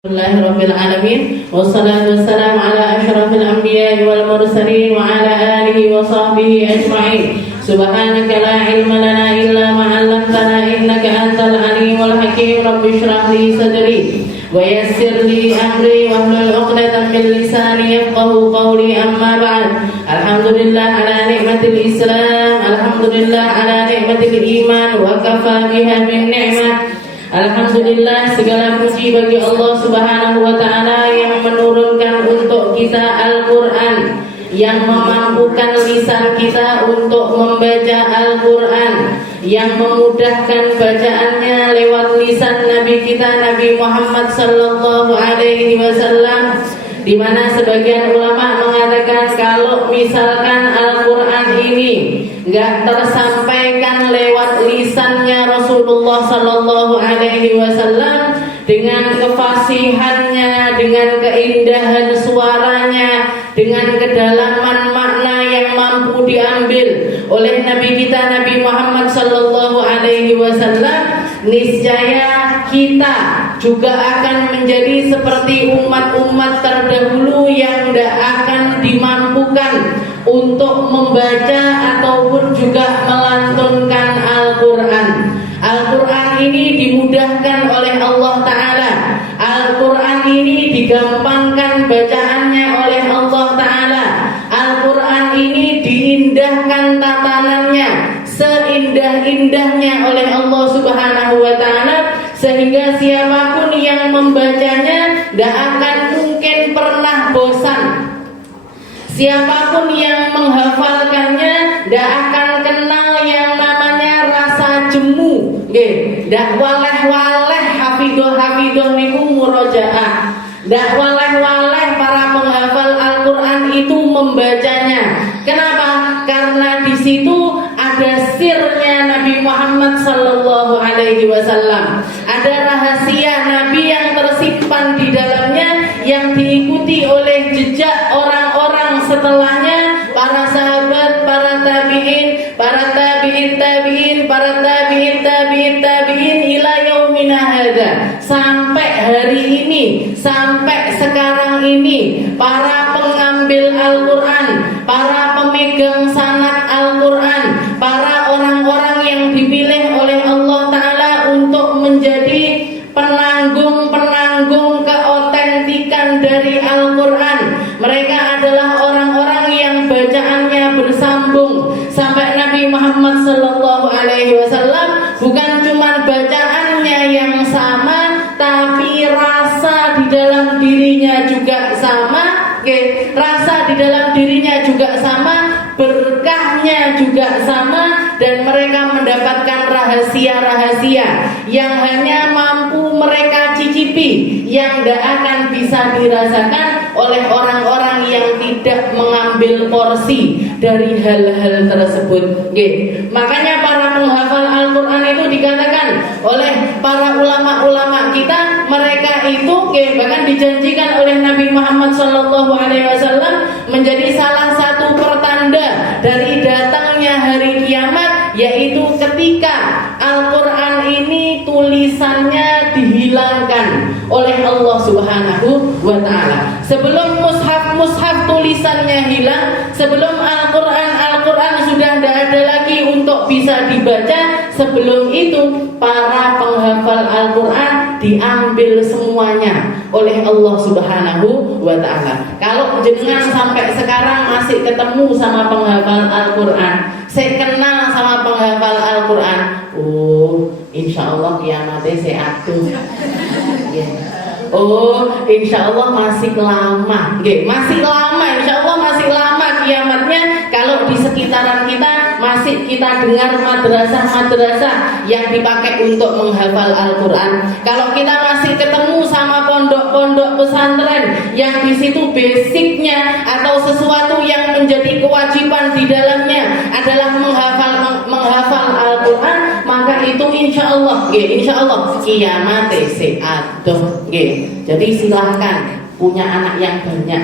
Rabbil alamin wassalatu wassalamu ala asyrafil anbiya'i wal mursalin wa ala alihi wa sahbihi ajma'in. Subhanaka la ilma lana illa ma 'allamtana innaka antal alimul hakim. Rabbi shrah li sadri wa yassir li amri wahlul 'uqdatam min lisani yafqahu qawli. Amma ba'd. Alhamdulillah ala ni'matil Islam, alhamdulillah ala ni'matil iman wa kafa biha min ni'mat. Alhamdulillah, segala puji bagi Allah Subhanahu wa ta'ala yang menurunkan untuk kita Al-Quran, yang memampukan lisan kita untuk membaca Al-Quran, yang memudahkan bacaannya lewat lisan Nabi kita Nabi Muhammad sallallahu alaihi wasallam, di mana sebagian ulama mengatakan kalau misalkan Al-Quran ini enggak tersampaikan lewat lisannya Rasulullah sallallahu alaihi wasallam dengan kefasihannya, dengan keindahan suaranya, dengan kedalaman makna yang mampu diambil oleh Nabi kita Nabi Muhammad sallallahu alaihi wasallam, niscaya kita juga akan menjadi seperti umat-umat terdahulu yang tidak akan dimampukan untuk membaca ataupun juga melantunkan Al-Quran. Al-Quran ini dimudahkan oleh Allah Ta'ala. Al-Quran ini digampangkan bacaannya oleh Allah Ta'ala. Al-Quran ini diindahkan tatanannya seindah-indahnya oleh Allah Subhanahu wa Ta'ala, sehingga siapapun yang membacanya tidak akan mungkin pernah bosan. Siapapun yang menghafalkannya tidak akan kenal yang namanya rasa jemu. Tidak waleh-waleh hafidoh-hafidoh niku murojaah. Tidak waleh-waleh para penghafal Al-Quran itu membacanya. Kenapa? Karena di situ ada sirnya Nabi Muhammad sallallahu alaihi wasallam. Ada rahasia Nabi yang tersimpan di dalamnya, yang diikuti oleh jejak orang-orang setelahnya, para sahabat, para tabi'in, para tabi'in tabi'in, para tabi'in tabi'in tabi'in ila yaumina hadza. Sampai hari ini, sampai sekarang ini, para pengambil Al-Quran, para pemegang sanad Al-Quran, para orang-orang yang dipilih oleh Allah Ta'ala untuk menjadi penanggung-penanggung keotentikan dari Al-Quran. Mereka adalah orang-orang yang bacaannya bersambung sampai Nabi Muhammad sallallahu alaihi wasallam bukan cuma bacaannya yang sama, tapi rasa di dalam dirinya juga sama. Rasa di dalam dirinya juga sama, berkahnya juga sama, dan mereka mendapatkan rahasia-rahasia yang hanya mampu mereka cicipi, yang tidak akan bisa dirasakan oleh orang-orang yang tidak mengambil porsi dari hal-hal tersebut. Makanya para penghafal Al-Quran itu dikatakan oleh para ulama-ulama kita, mereka itu bahkan dijanjikan oleh Nabi Muhammad sallallahu alaihi wasallam menjadi salah satu pertanda dari datangnya hari kiamat, yaitu ketika Al-Quran ini tulisannya dihilangkan oleh Allah Subhanahu wa Ta'ala. Sebelum mushaf tulisannya hilang, sebelum Al-Quran sudah tidak ada lagi untuk bisa dibaca, sebelum itu para penghafal Al-Quran diambil semuanya oleh Allah Subhanahu wa Ta'ala. Kalau jenengan sampai sekarang masih ketemu sama penghafal Al-Quran, saya kenal sama penghafal Al-Quran, insya Allah kiamatnya saya atuh. Insya Allah masih lama. Masih lama, insya Allah masih lama kiamatnya. Kalau di sekitaran kita masih kita dengar madrasah-madrasah yang dipakai untuk menghafal Al-Quran. Kalau kita masih ketemu sama pondok-pondok pesantren yang di situ basicnya atau sesuatu yang menjadi kewajiban di dalamnya adalah menghafal Al-Quran, maka itu insya Allah kiamat seadoh. Jadi silahkan punya anak yang banyak,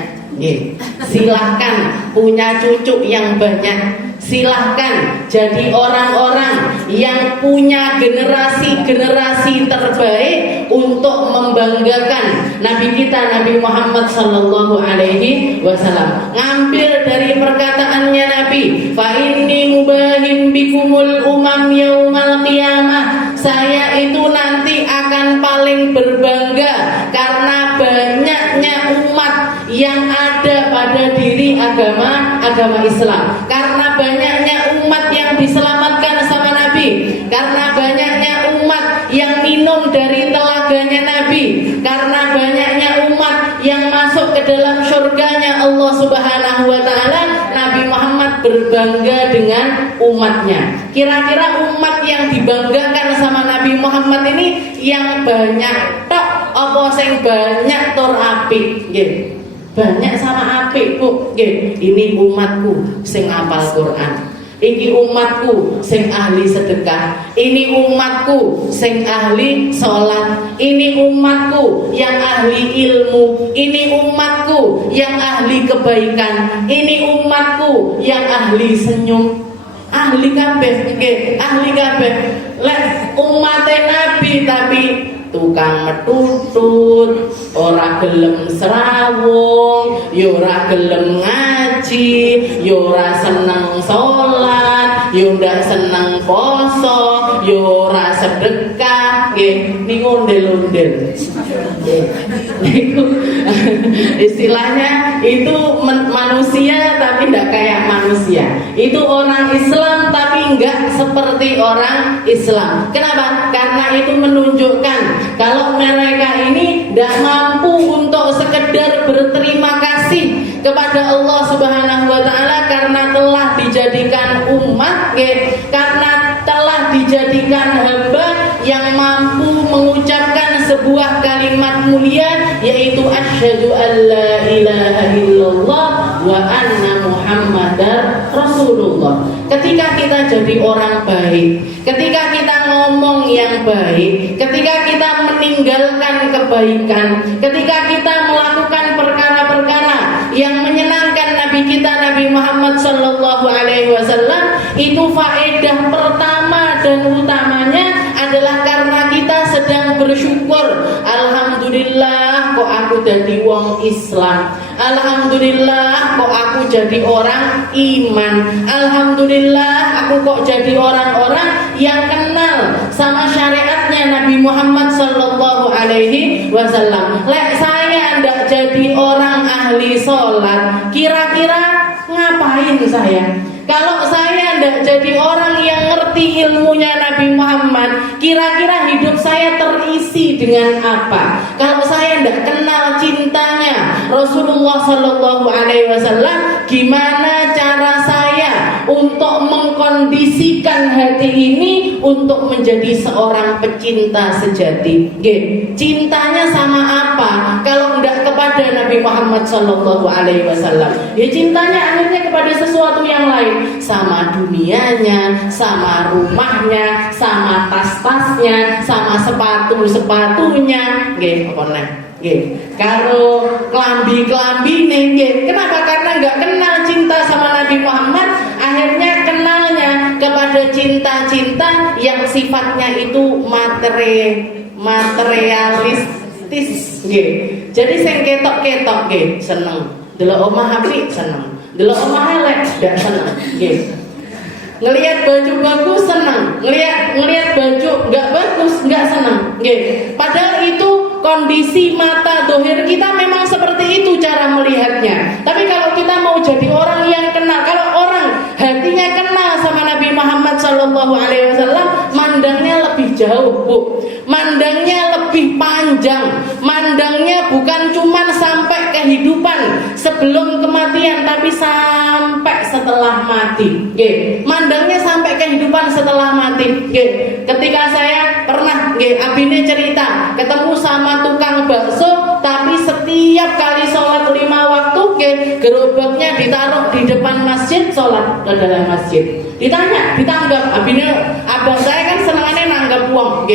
silahkan punya cucu yang banyak, silahkan jadi orang-orang yang punya generasi-generasi terbaik untuk membanggakan Nabi kita Nabi Muhammad sallallahu alaihi wasallam. Ngambil dari perkataannya Nabi, fa inni mubahin bikumul umam yaumal qiyamah. Saya itu nanti akan paling berbangga karena banyaknya umat yang ada pada diri agama Islam, karena banyaknya umat yang diselamatkan sama Nabi, karena banyaknya umat yang minum dari telaganya Nabi, karena banyaknya umat yang masuk ke dalam surganya Allah Subhanahu wa taala. Nabi Muhammad berbangga dengan umatnya. Kira-kira umat yang dibanggakan sama Nabi Muhammad ini yang banyak tok apa sing banyak tur apik nggih? Banyak sama apik, Bu. Nggih, ini umatku sing hafal Quran. Iki umatku sing ahli sedekah. Ini umatku sing ahli sholat. Ini umatku yang ahli ilmu. Ini umatku yang ahli kebaikan. Ini umatku yang ahli senyum. Ahli kabeh, nggih, ahli kabeh. Lek umate Nabi tapi tukang metutut, ora gelem serawung, yo ora gelem ngaji, yo ora seneng salat, yo ndak seneng poso, yo ora sedekah, nggih, niku ondel-ondel. Niku istilahnya itu manusia tapi ndak kayak manusia. Itu orang Islam tapi enggak seperti orang Islam. Kenapa? Karena itu menunjukkan kalau mereka ini tidak mampu untuk sekedar berterima kasih kepada Allah Subhanahu wa taala karena telah dijadikan umat, karena telah dijadikan hamba yang mampu mengucapkan sebuah kalimat mulia, yaitu asyhadu alla ilaha illallah wa anna muhammadar rasulullah. Ketika kita jadi orang baik, ketika kita ngomong yang baik, ketika kita meninggalkan kebaikan, ketika kita melakukan perkara-perkara yang menyenangkan Nabi kita Nabi Muhammad sallallahu alaihi wasallam, itu faedah pertama dan utamanya adalah karena kita sedang bersyukur. Alhamdulillah kok aku jadi wong Islam. Alhamdulillah kok aku jadi orang iman. Alhamdulillah aku kok jadi orang-orang yang kenal sama syariatnya Nabi Muhammad sallallahu alaihi wasallam. Lek saya ndak jadi orang ahli sholat, kira-kira ngapain saya? Kalau saya ndak jadi orang yang ngerti ilmunya Nabi Muhammad, kira-kira hidup saya terisi dengan apa? Kalau saya ndak kenal cintanya Rasulullah sallallahu alaihi wasallam, gimana cara saya untuk mengkondisikan hati ini untuk menjadi seorang pecinta sejati? Cintanya sama apa? Kalau ndak kepada Nabi Muhammad sallallahu alaihi wasallam, ya cintanya akhirnya kepada sesuatu yang lain. Sama dunianya, sama rumahnya, sama tas-tasnya, sama sepatu-sepatunya, nggih, apa neh? Nggih, karo klambi-klambine, nggih. Kenapa? Karena enggak kenal cinta sama Nabi Muhammad, akhirnya kenalnya kepada cinta-cinta yang sifatnya itu materialistis, nggih. Jadi sing ketok-ketok nggih seneng. Delok omah apik seneng. Delok omah elek ndak seneng, nggih. Ngelihat baju bagus seneng, ngelihat baju enggak bagus enggak seneng, nggih. Padahal itu kondisi mata dohir kita memang seperti itu cara melihatnya. Tapi kalau kita mau jadi orang yang kenal, kalau orang hatinya kenal sama Nabi Muhammad sallallahu alaihi wasallam, mandangnya lebih jauh, Bu. Mandangnya lebih panjang. Mandangnya bukan cuma sampai kehidupan sebelum kematian, tapi sampai setelah mati. Mandangnya sampai kehidupan setelah mati. Ketika saya pernah, abine cerita, ketemu sama tukang bakso, tapi setiap kali sholat 5 waktu, gerobaknya ditaruh di depan masjid, sholat ke dalam masjid. Ditanggap, abine, abah saya kan senangannya nanggap uang,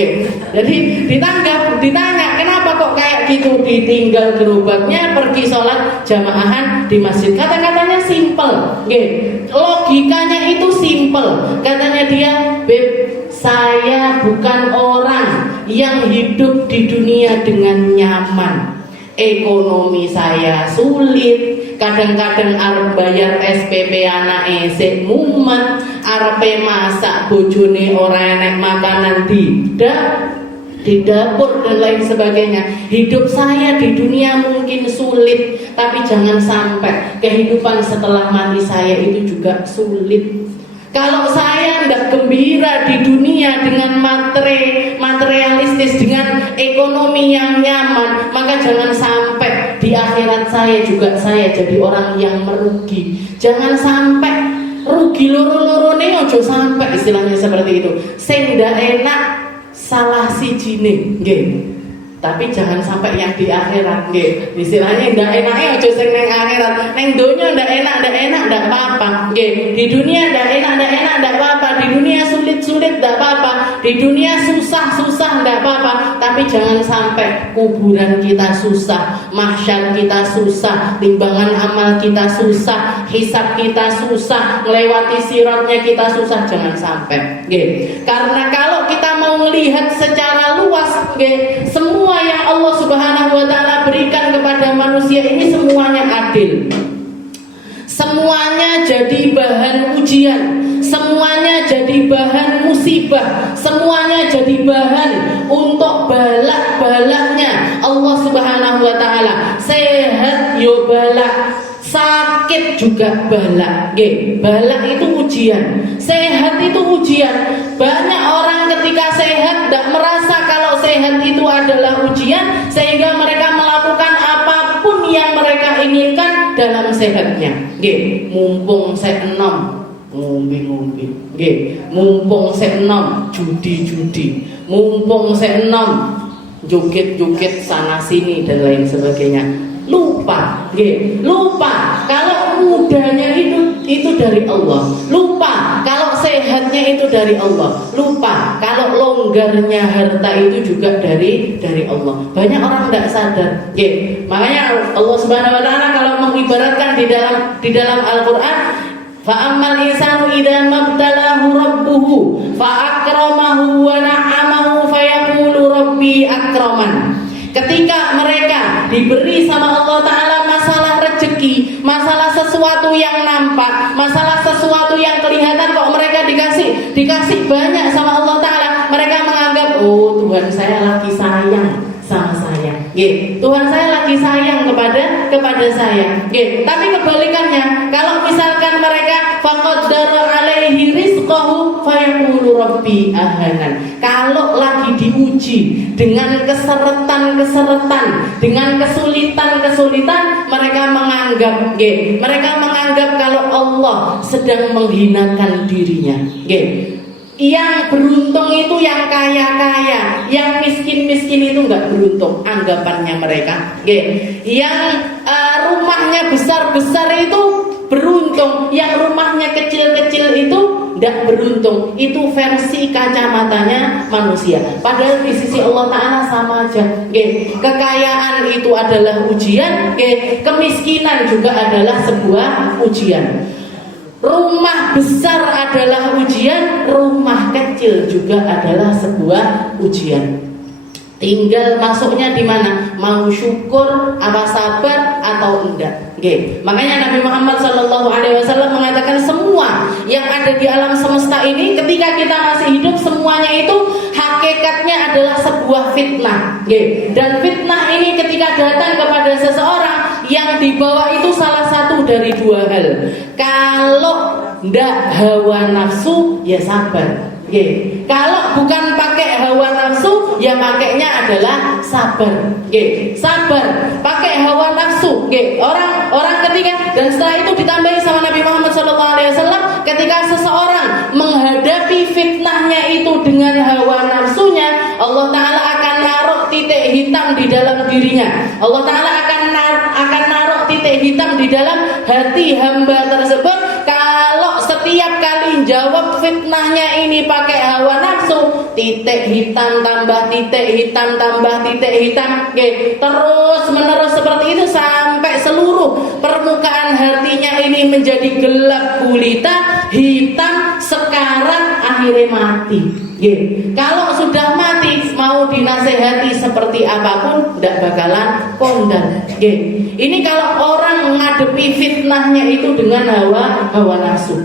jadi ditanya, kenapa kok kayak gitu, ditinggal gerobaknya pergi sholat jamaahan di masjid. Kata-katanya simple, logikanya itu simple. Katanya dia, Beb, saya bukan orang yang hidup di dunia dengan nyaman. Ekonomi saya sulit, kadang-kadang arep bayar SPP anak sik mumet, arepe masak bojone ora enek makanan di dapur dan lain sebagainya. Hidup saya di dunia mungkin sulit, tapi jangan sampai kehidupan setelah mati saya itu juga sulit. Kalau saya tidak gembira di dunia dengan materialistis, dengan ekonomi yang nyaman, maka jangan sampai di akhirat saya jadi orang yang merugi. Jangan sampai rugi loro-lorone, ojo sampai, istilahnya seperti itu. Sing ndak enak salah sijine, nggih. Tapi jangan sampai yang di akhirat, nggih. Istilahnya ndak enake aja sing ning akhirat. Ning donya ndak enak ndak apa-apa, nggih. Di dunia ndak enak ndak apa-apa. Di dunia sulit ndak apa-apa. Di dunia susah ndak apa-apa. Tapi jangan sampai kuburan kita susah, mahsyar kita susah, timbangan amal kita susah, hisab kita susah, melewati siratnya kita susah, jangan sampai, nggih. Karena kalau kita mau melihat secara luas, nggih, semua yang Allah Subhanahu wa taala berikan kepada manusia ini semuanya adil. Semuanya jadi bahan ujian, semuanya jadi bahan musibah, semuanya jadi bahan untuk balak-balaknya Allah Subhanahu wa taala. Sehat yo balak, sakit juga balak. Balak itu ujian, sehat itu ujian. Banyak orang ketika sehat tidak merasa kalau sehat itu adalah ujian, sehingga mereka melakukan apapun yang mereka inginkan dalam sehatnya. Mumpung saya enom, ngombe-ngombe. Mumpung saya enom, judi-judi. Mumpung saya enom, joget-joget sana sini dan lain sebagainya. Lupa kalau mudanya itu dari Allah, lupa kalau sehatnya itu dari Allah, lupa kalau longgarnya harta itu juga dari Allah. Banyak orang tidak sadar. Makanya Allah Subhanahu wa taala kalau mengibaratkan di dalam Al-Qur'an, fa'ammal insanu idza mabtalahu rabbuhu fa'akramahu wa na'amahu fayaqulu rabbi akraman. Ketika mereka diberi sama Allah Ta'ala masalah rezeki, masalah sesuatu yang nampak, masalah sesuatu yang kelihatan, kok mereka dikasih banyak sama Allah Ta'ala, mereka menganggap, oh Tuhan saya lagi sayang sama saya, Tuhan saya lagi sayang kepada saya. Tapi kebalikannya, kalau misalkan mereka faqaddara alaihi rizqahu fayaqulu rabbi ahanan. Kalau lagi diuji dengan keseretan, dengan kesulitan, mereka menganggap kalau Allah sedang menghinakan dirinya. Yang beruntung itu yang kaya-kaya, yang miskin-miskin itu enggak beruntung, anggapannya mereka. Yang rumahnya besar-besar itu beruntung, yang rumahnya kecil-kecil itu tidak beruntung. Itu versi kacamatanya manusia. Padahal di sisi Allah Ta'ala sama aja. Kekayaan itu adalah ujian, kemiskinan juga adalah sebuah ujian. Rumah besar adalah ujian, rumah kecil juga adalah sebuah ujian. Tinggal masuknya di mana? Mau syukur, apa sabar atau enggak. Makanya Nabi Muhammad SAW mengatakan semua yang ada di alam semesta ini, ketika kita masih hidup, semuanya itu hakikatnya adalah sebuah fitnah. Dan fitnah ini ketika datang kepada seseorang, yang dibawa itu salah satu dari dua hal. Kalau ndak hawa nafsu, ya sabar. Kalau bukan pakai hawa nafsu, ya pakainya adalah sabar. Sabar, pakai hawa nafsu. Orang ketika, dan setelah itu ditambahi sama Nabi Muhammad SAW, ketika seseorang menghadapi fitnahnya itu dengan hawa nafsunya, Allah Ta'ala akan naruh titik hitam di dalam dirinya. Allah Ta'ala akan naruh titik hitam di dalam hati hamba tersebut. Kalau setiap kali jawab fitnahnya ini pakai hawa nafsu, titik hitam tambah titik hitam tambah titik hitam, terus menerus seperti itu sampai seluruh seluruh permukaan hatinya ini menjadi gelap gulita, hitam, sekarat, akhirnya mati. Kalau sudah mati, mau dinasehati seperti apapun tidak bakalan kondang. Ini kalau orang menghadapi fitnahnya itu dengan hawa nafsu.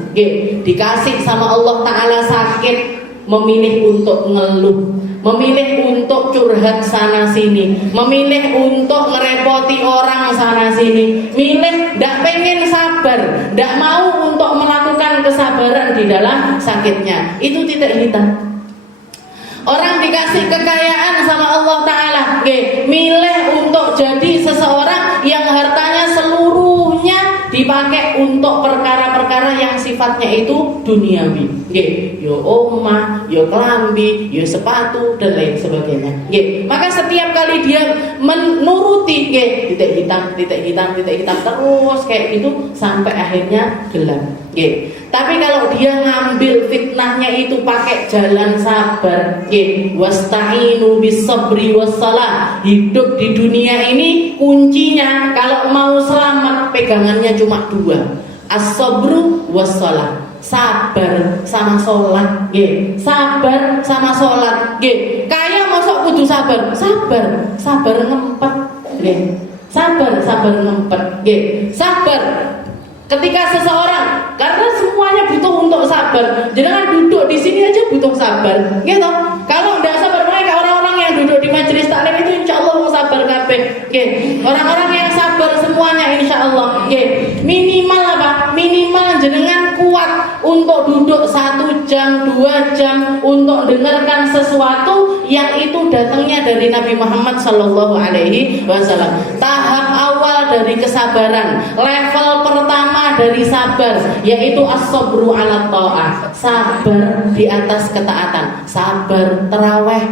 Dikasih sama Allah Ta'ala sakit, memilih untuk ngeluh, memilih untuk curhat sana sini, memilih untuk ngerepoti orang sana sini, milih tidak pengen sabar, tidak mau untuk melakukan kesabaran di dalam sakitnya. Itu titik hitam. Orang dikasih kekayaan sama Allah Ta'ala, milih untuk jadi seseorang yang hartanya seluruhnya dipakai untuk perkara-perkara yang sifatnya itu duniawi. Yo omah, yo kelambi, yo sepatu, dan lain sebagainya. Maka setiap kali dia menuruti titik hitam terus kayak gitu sampai akhirnya gelap. Tapi kalau dia ngambil fitnahnya itu pakai jalan sabar, wasta'inu bis-sabri was-shalah. Hidup di dunia ini kuncinya kalau mau selamat pegangannya cuma dua, as-sabru was-shalah. Sabar sama sholat, sabar sama sholat. Kaya masuk kudu sabar, sabar ngempet, sabar ngempet, sabar. Ketika seseorang, karena semuanya butuh untuk sabar. Jangan duduk di sini aja butuh sabar, gitu. Kalau tidak sabar, mereka orang-orang yang duduk di majelis taklim itu insya Allah mau sabar kabeh. Orang-orang yang sabar semuanya insya Allah. Minimal apa? Minimal jenengan kuat untuk duduk 1 jam, 2 jam untuk dengarkan sesuatu yang itu datangnya dari Nabi Muhammad SAW. Tahap awal dari kesabaran, level pertama dari sabar, yaitu as-sabru ala ta'ah, sabar di atas ketaatan, sabar taraweh,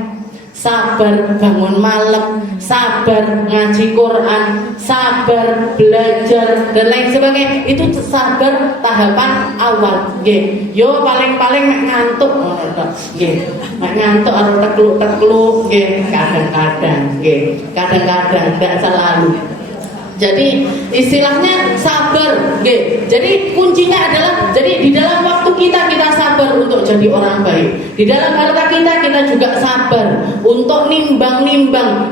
sabar bangun malam, sabar ngaji Quran, sabar belajar dan lain sebagainya. Itu sabar tahapan awal. Yo paling ngantuk, ngantuk atau tekluk, kadang-kadang tidak selalu. Jadi istilahnya sabar, jadi kuncinya adalah, jadi di dalam waktu kita sabar untuk jadi orang baik. Di dalam harta kita juga sabar untuk nimbang.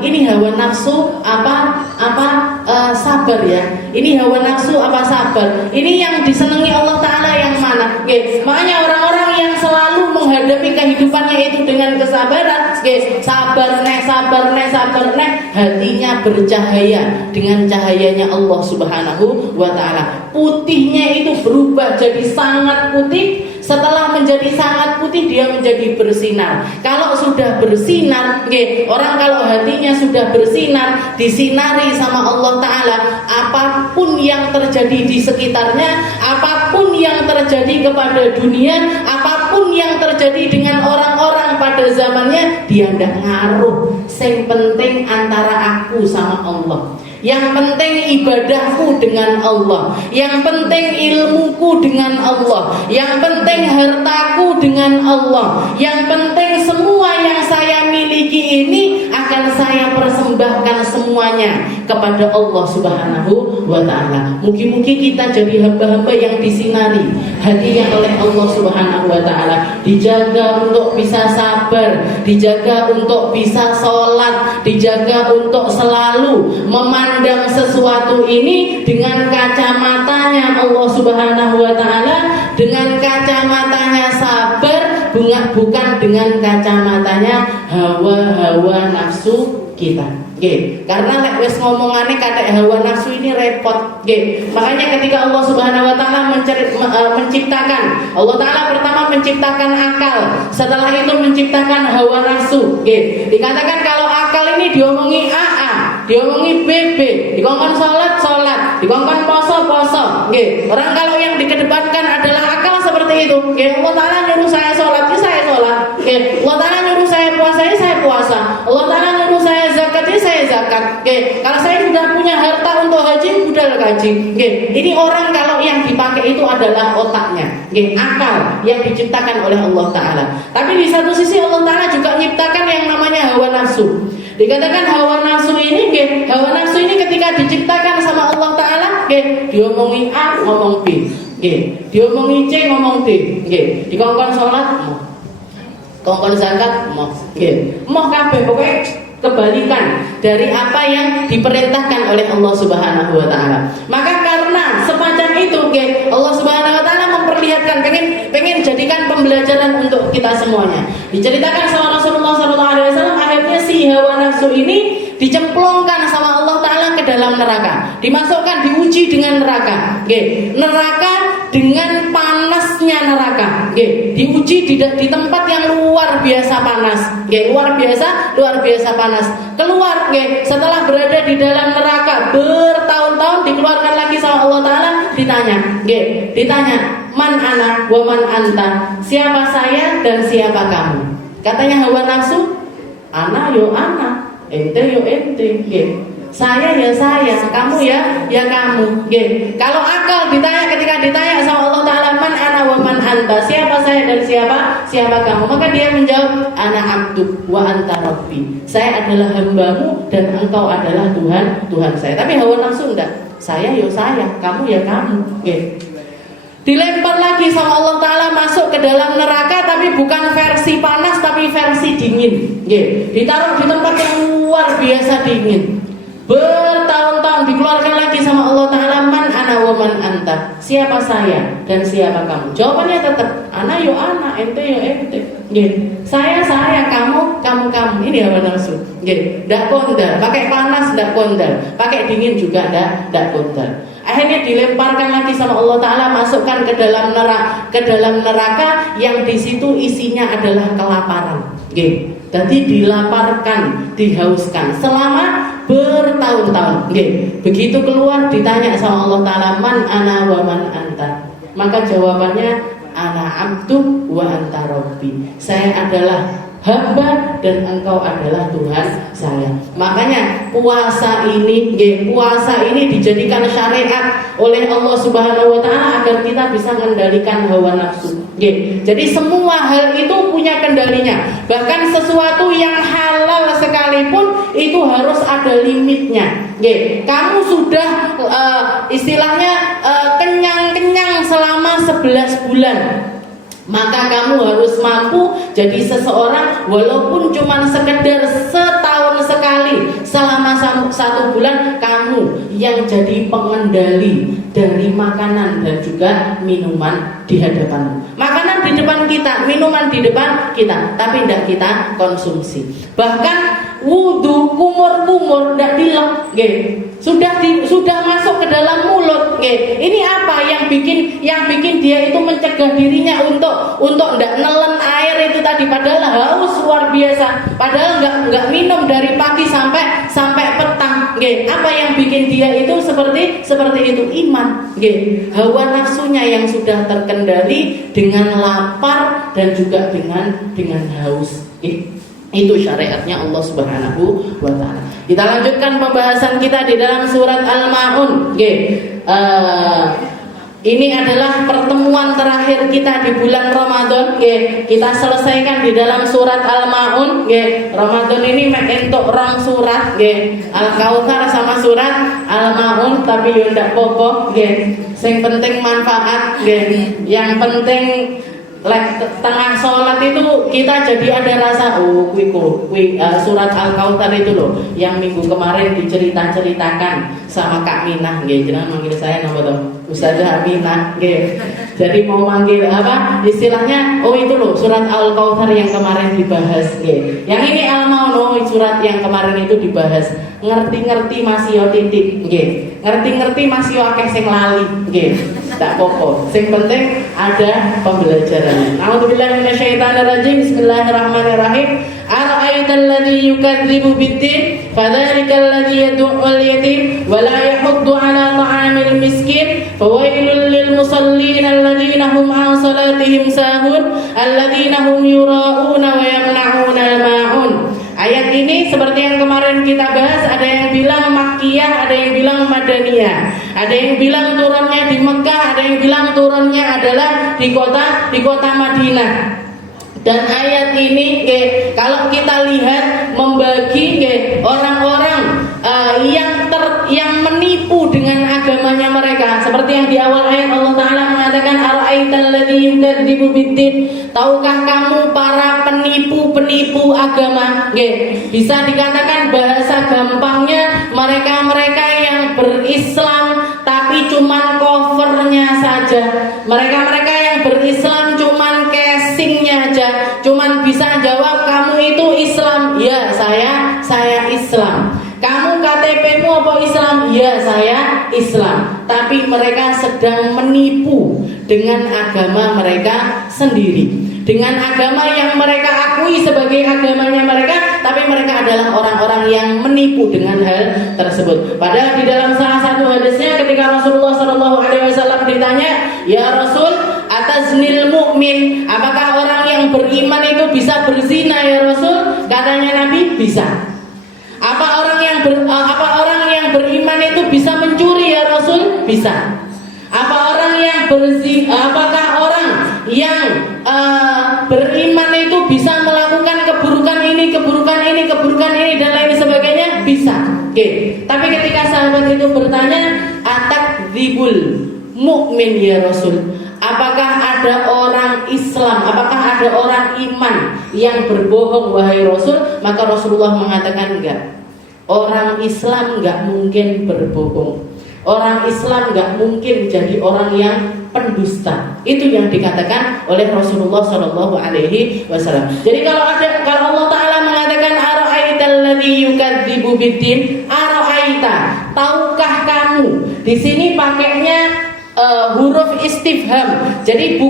Ini hawa nafsu apa sabar ya. Ini hawa nafsu apa sabar. Ini yang disenangi Allah Ta'ala yang mana? Makanya orang-orang yang selalu menghadapi kehidupannya itu dengan kesabaran, sabar nek, hatinya bercahaya dengan cahayanya Allah Subhanahu wa Ta'ala. Putihnya itu berubah jadi sangat putih. Setelah menjadi sangat putih, dia menjadi bersinar. Kalau sudah bersinar, orang kalau hatinya sudah bersinar, disinari sama Allah Ta'ala, apapun yang terjadi di sekitarnya, apapun yang terjadi kepada dunia, apapun yang terjadi dengan orang-orang pada zamannya, dia tidak ngaruh. Yang penting antara aku sama Allah. Yang penting ibadahku dengan Allah. Yang penting ilmuku dengan Allah. Yang penting hartaku dengan Allah. Yang penting semua yang saya miliki ini akan saya persembahkan semuanya kepada Allah Subhanahu wa Ta'ala. Mugi-mugi kita jadi hamba-hamba yang disinari hatinya oleh Allah Subhanahu wa Ta'ala. Dijaga untuk bisa sabar, dijaga untuk bisa sholat, dijaga untuk selalu memandang sesuatu ini dengan kacamatanya Allah Subhanahu wa Ta'ala, dengan kacamatanya sabar, bukan dengan kacamatanya hawa nafsu kita. Karena nek wis ngomongane katek hawa nafsu ini repot. Makanya ketika Allah Subhanahu wa Ta'ala menciptakan, Allah Ta'ala pertama menciptakan akal, setelah itu menciptakan hawa nafsu. Dikatakan kalau akal ini diomongi AA, diomongi BB, dikongkon sholat, dikongkon poso. Orang kalau yang dikedepankan adalah akal seperti itu. Allah Ta'ala nyuruh saya sholat, saya sholat. Allah Ta'ala nyuruh saya puasa, saya puasa. Allah Ta'ala nyuruh saya zakat, saya zakat. Kalau saya sudah punya harta untuk haji, budal haji. Ini orang kalau yang dipakai itu adalah otaknya, akal yang diciptakan oleh Allah Ta'ala. Tapi di satu sisi Allah Ta'ala juga menciptakan yang namanya hawa nafsu. Dikatakan hawa nafsu ini ketika diciptakan sama Allah Ta'ala, nggih, diomongi A ngomong B. Nggih, diomongi C ngomong D. Nggih, dikongkon salat kongkon zakat moh kabeh pokoke kebalikan dari apa yang diperintahkan oleh Allah Subhanahu wa taala. Maka karena semacam itu Allah Subhanahu wa taala memperlihatkan pengen jadikan pembelajaran untuk kita semuanya. Diceritakan sama Rasulullah SAW, akhirnya si hawa nafsu ini dicemplungkan sama Allah taala ke dalam neraka. Dimasukkan, diuji dengan neraka. Neraka dengan panasnya neraka. Diuji di tempat yang luar biasa panas. Luar biasa panas. Keluar setelah berada di dalam neraka bertahun-tahun, dikeluarkan lagi sama Allah taala, ditanya, man ana wa man anta, siapa saya dan siapa kamu? Katanya hawa nafsu, ana yo ana, ente yo ente. Saya ya saya, kamu ya kamu. Kalau akal ketika ditanya sama Allah taala, man ana wa man anta, siapa saya dan siapa kamu, maka dia menjawab, ana abdu wa anta rabbi, saya adalah hambamu dan engkau adalah Tuhan saya. Tapi hawa nafsu enggak, saya ya saya, kamu ya kamu. Dilempar lagi sama Allah taala masuk ke dalam neraka, tapi bukan versi panas tapi versi dingin. Ditaruh di tempat yang luar biasa dingin. Bertahun-tahun dikeluarkan lagi sama Allah taala, man ana wa man anta, siapa saya dan siapa kamu? Jawabannya tetap ana yo ana, ente yo ente. Saya, kamu. Ini hawa nafsu. Ndak kondal, pakai panas ndak kondal, pakai dingin juga ndak kondal. Akhirnya dilemparkan lagi sama Allah taala, masukkan ke dalam neraka yang di situ isinya adalah kelaparan. Jadi dilaparkan, dihauskan selama bertahun-tahun. Begitu keluar ditanya sama Allah taala, man ana wa man anta. Maka jawabannya, ana abdu wa anta rabbi. Saya adalah hamba dan engkau adalah Tuhan saya. Makanya puasa ini dijadikan syariat oleh Allah Subhanahu wa taala agar kita bisa mengendalikan hawa nafsu. Jadi semua hal itu punya kendalinya. Bahkan sesuatu yang halal sekalipun itu harus ada limitnya. Kamu sudah istilahnya kenyang-kenyang selama 11 bulan. Maka kamu harus mampu jadi seseorang walaupun cuma sekedar setahun sekali, selama 1 bulan kamu yang jadi pengendali dari makanan dan juga minuman di hadapanmu. Makanan di depan kita, minuman di depan kita, tapi tidak kita konsumsi. Bahkan wudu, kumur-kumur tidak dilek, sudah masuk ke dalam mulut. Ini apa yang bikin dia itu mencegah dirinya untuk tidak nelen air itu tadi, padahal haus luar biasa, padahal nggak minum dari pagi sampai petang. Apa yang bikin dia itu seperti itu? Iman. Hawa nafsunya yang sudah terkendali dengan lapar dan juga dengan haus. Itu syariatnya Allah Subhanahu wa taala. Kita lanjutkan pembahasan kita di dalam surat Al-Maun. Ini adalah pertemuan terakhir kita di bulan Ramadan. Kita selesaikan di dalam surat Al-Maun. Ramadan ini untuk orang surat, Al-Kautsar sama surat Al-Maun, tapi yo ndak popo. Sing penting manfaat. Yang penting tengah sholat itu kita jadi ada rasa surat Al-Kautsar itu loh yang minggu kemarin diceritakan sama Kak Minah. Jangan manggil saya nama tuh Ustazah Minah. Jadi mau manggil apa istilahnya, itu loh surat Al-Kautsar yang kemarin dibahas. Yang ini Al-Maun, surat yang kemarin itu dibahas. Ngerti-ngerti masih yo titik. Ngerti-ngerti masih yo akeh sing lali. Tak pokok. Sing penting ada pembelajaran. A'udzubillahi minasyaitonirrajim. Bismillahirrahmanirrahim. Ara'aital ladzi yukadzibu bid-din fadzalikal ladzi yad'ul yatim wa la yahuddu 'ala ta'amil miskin fawailul lil musallin alladzina hum 'an salatihim sahun alladzina hum yura'una wa yamna'una al-ma'un. Ayat ini seperti yang kemarin kita bahas, ada yang bilang Makkiyah, ada yang bilang Madaniyah, ada yang bilang turunnya di Mekah, ada yang bilang turunnya adalah di kota Madinah. Dan ayat ini kalau kita lihat membagi orang-orang yang menipu dengan agamanya mereka di awal ayat Allah Ta'ala mengatakan ara'aital ladzi yukadzibu biddin. Tahukah kamu para penipu-penipu agama? Bisa dikatakan bahasa gampangnya mereka-mereka yang berislam tapi cuman covernya saja. Mereka-mereka yang berislam cuman casingnya aja. Cuman bisa jawab kamu itu Islam. Ya, saya Islam. Kamu KTP-mu apa Islam? Ya, saya Islam. Tapi mereka sedang menipu dengan agama mereka sendiri, dengan agama yang mereka akui sebagai agamanya mereka, tapi mereka adalah orang-orang yang menipu dengan hal tersebut. Padahal di dalam salah satu hadisnya ketika Rasulullah SAW ditanya, "Ya Rasul, ataznil mu'min, apakah orang yang beriman itu bisa berzina ya Rasul?" Katanya Nabi, bisa. Apa orang yang beriman itu bisa mencuri ya Rasul? Bisa. Apakah orang yang beriman itu bisa melakukan keburukan ini dan lain sebagainya? Bisa. Oke. Tapi ketika sahabat itu bertanya, atakdzibul mu'min ya Rasul, apakah ada orang Islam, apakah ada orang iman yang berbohong wahai Rasul? Maka Rasulullah mengatakan enggak. Orang Islam enggak mungkin berbohong. Orang Islam enggak mungkin jadi orang yang pendusta. Itu yang dikatakan oleh Rasulullah SAW. Jadi kalau Allah Ta'ala mengatakan ara'aital ladzi yukadzibu biddin, ara'aita, tahukah kamu? Di sini pakainya huruf istifham. Jadi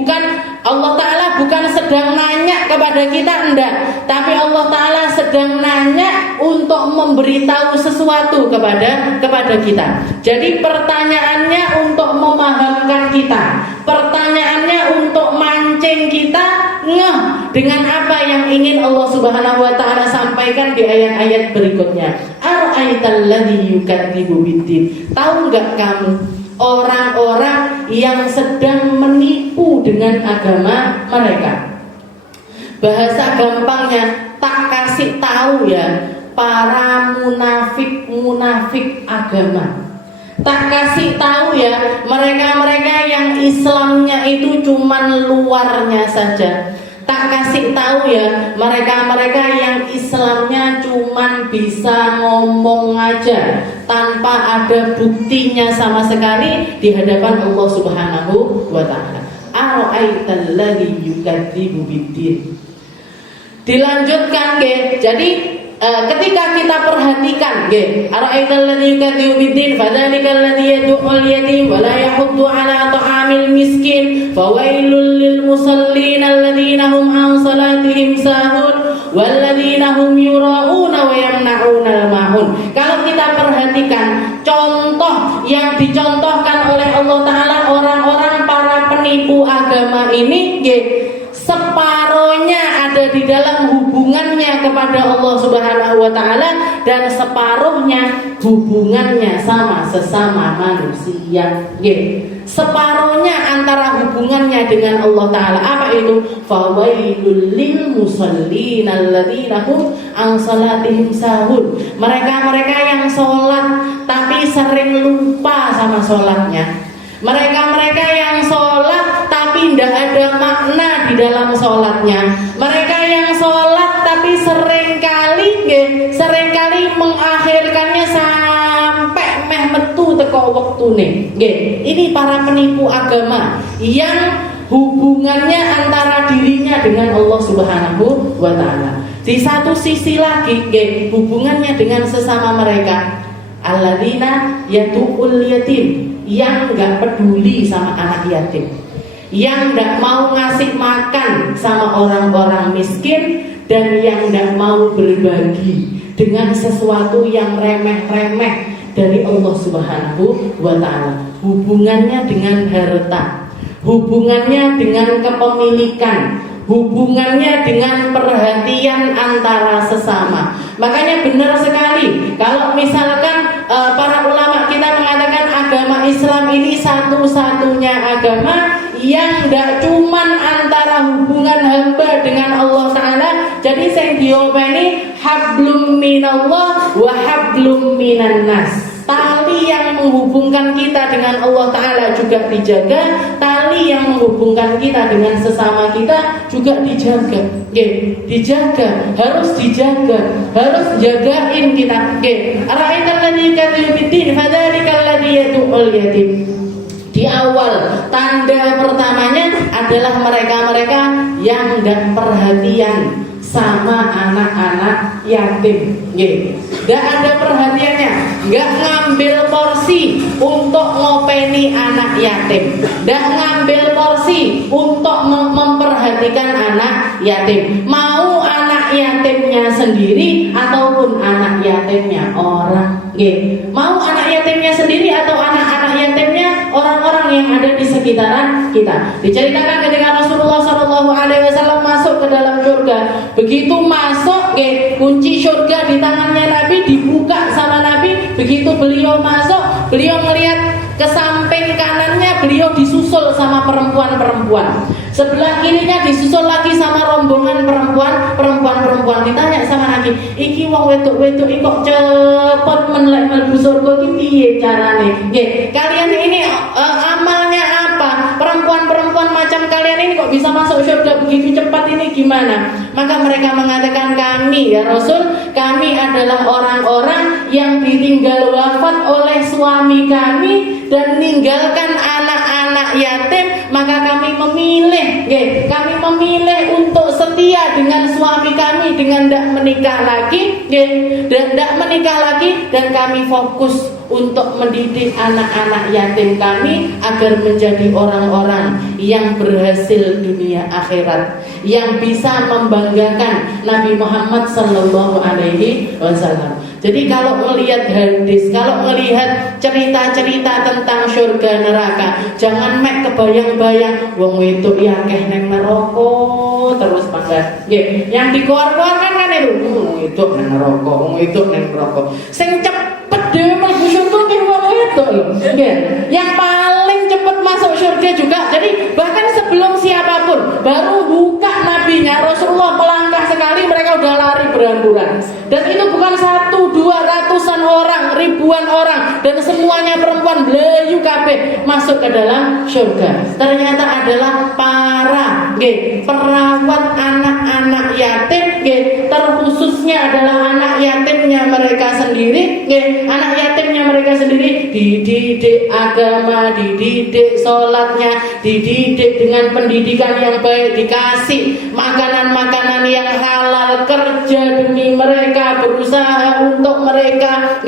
Allah Ta'ala bukan sedang nanya kepada kita, enggak, tapi Allah Ta'ala sedang nanya untuk memberitahu sesuatu kepada kita. Jadi pertanyaannya untuk memahamkan kita, pertanyaannya untuk mancing kita ngeh dengan apa yang ingin Allah Subhanahu wa Ta'ala sampaikan di ayat-ayat berikutnya. Ara'aital ladzi yukadzibu biddin, tahu enggak kamu orang-orang yang sedang menipu dengan agama mereka? Bahasa gampangnya, tak kasih tahu ya, para munafik agama. Tak kasih tahu ya, mereka-mereka yang Islamnya itu cuman luarnya saja. Tak kasih tahu ya, mereka-mereka yang Islamnya cuman bisa ngomong aja tanpa ada buktinya sama sekali di hadapan Allah Subhanahu wa Ta'ala. Ara'aital ladzi yukadzibu biddin. Dilanjutkan jadi ketika kita perhatikan ara'aital ladzi yukadzibu biddin fadzalikal ladzi yad'ul yatim wa la yahuddu 'ala ta'amil miskin fawailul lil musallin alladzina hum an salatihim sahun walladzina hum yura'una wa yamna'una al-ma'un. Kalau kita perhatikan contoh yang dicontohkan oleh Allah Ta'ala orang-orang para penipu agama ini, separohnya ada di dalam hubungannya kepada Allah Subhanahu wa Ta'ala dan separuhnya hubungannya sama sesama manusia. Separuhnya antara hubungannya dengan Allah Ta'ala. Apa itu? Fawailul lil musallin alladzina hum an salatihim sahun. Mereka yang sholat tapi sering lupa sama sholatnya. Mereka yang sholat tapi tidak ada makna di dalam sholatnya. Mereka yang sholat tapi seringkali mengakhirkannya sampai meh metu teko wektune. Ini para penipu agama yang hubungannya antara dirinya dengan Allah Subhanahu wa Ta'ala. Di satu sisi lagi hubungannya dengan sesama mereka, alladzina yad'ul yatim, yang enggak peduli sama anak yatim, yang enggak mau ngasih makan sama orang-orang miskin, dan yang enggak mau berbagi dengan sesuatu yang remeh-remeh dari Allah Subhanahu wa Ta'ala. Hubungannya dengan harta, hubungannya dengan kepemilikan, hubungannya dengan perhatian antara sesama. Makanya benar sekali kalau misalkan para ulama kita mengatakan agama Islam ini satu-satunya agama yang tidak cuman antara hubungan hamba dengan Allah Ta'ala. Jadi sing diopeni hablum minallah wa hablum minan nas. Tali yang menghubungkan kita dengan Allah Ta'ala juga dijaga, tali yang menghubungkan kita dengan sesama kita juga dijaga. Dijaga, harus dijaga, harus jagain kita. Ara'aital ladzi yukadzibu biddin fadzalikal ladzi yad'ul yatim. Di awal tanda pertamanya adalah mereka-mereka yang enggak perhatian sama anak-anak yatim. Enggak ada perhatiannya, enggak ngambil porsi untuk ngopeni anak yatim, enggak ngambil porsi untuk memperhatikan anak yatim. Mau anak yatimnya sendiri ataupun anak yatimnya orang. Mau anak yatimnya sendiri atau anak-anak yatimnya orang-orang yang ada di sekitaran kita. Diceritakan ketika Rasulullah SAW masuk ke dalam surga. Begitu masuk, kunci surga di tangannya Nabi, dibuka sama Nabi. Begitu beliau masuk, beliau melihat ke samping kanannya, beliau disusul sama perempuan-perempuan. Sebelah kirinya disusul lagi sama rombongan perempuan-perempuan. Ditanya sama Nabi, iki wong wedok-wedok iki kok cepet menlek mlebu surga iki piye carane? Kalian ini amalnya apa? Perempuan-perempuan macam kalian ini kok bisa masuk surga begitu cepat, ini gimana? Maka mereka mengatakan, kami ya Rasul, kami adalah orang-orang yang ditinggal wafat oleh suami kami dan meninggalkan anak-anak yatim. Maka kami memilih untuk setia dengan suami kami dengan tidak menikah lagi, dan kami fokus untuk mendidik anak-anak yatim kami agar menjadi orang-orang yang berhasil dunia akhirat, yang bisa membanggakan Nabi Muhammad SAW. Jadi kalau melihat hadis, kalau melihat cerita-cerita tentang surga neraka, jangan mek kebayang-bayang wong wedok ya akeh nang neraka terus mangga. Yang dikeluar-keluarkan kan itu wong wedok nang neraka, wong wedok nang neraka. Sing cepet dhewe mlebu surga ki wong wedok lho. Yang paling cepet masuk surga juga. Jadi bahkan sebelum siapapun baru buka nabinya Rasulullah melangkah sekali, mereka udah lari berhamburan. Dan itu bukan 1, 2, ratusan orang, ribuan orang, dan semuanya perempuan belayu kabeh masuk ke dalam surga. Ternyata adalah para perawat anak-anak yatim, terkhususnya adalah anak yatimnya mereka sendiri. Anak yatimnya mereka sendiri dididik agama, dididik sholatnya, dididik dengan pendidikan yang baik, dikasih makanan-makanan yang halal, kerja demi mereka, berusaha untuk mereka,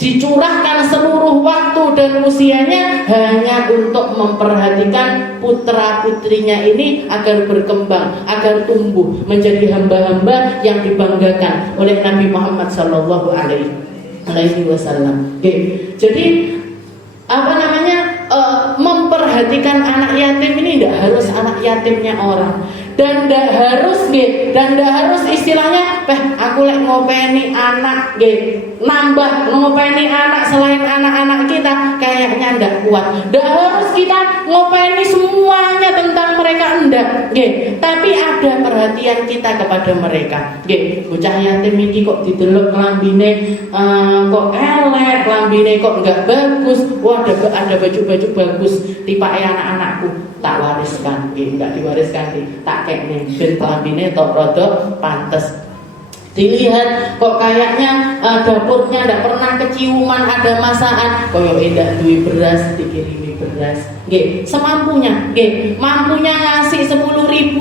dicurahkan seluruh waktu dan usianya hanya untuk memperhatikan putra-putrinya ini agar berkembang, agar tumbuh menjadi hamba-hamba yang dibanggakan oleh Nabi Muhammad SAW. Jadi memperhatikan anak yatim ini tidak harus anak yatimnya orang, dan tidak harus istilahnya aku lek ngopeni anak nambah ngopeni anak selain anak-anak kita kayaknya ndak kuat. Tidak harus kita ngopeni semuanya tentang mereka, enggak. Tapi ada perhatian kita kepada mereka. Bocah yatim iki kok didelok klambine kok elek, klambine kok enggak bagus. Wah, ada baju-baju bagus tipake anak-anakku, tak wariskan. Enggak diwariskan, tak kekne ben klambine tok rada pantes. Dilihat kok kayaknya dapurnya ndak pernah keciuman ada masakan, koyo ndak duwe beras dikirimi beras. Semampunya, mampunya ngasih 10.000,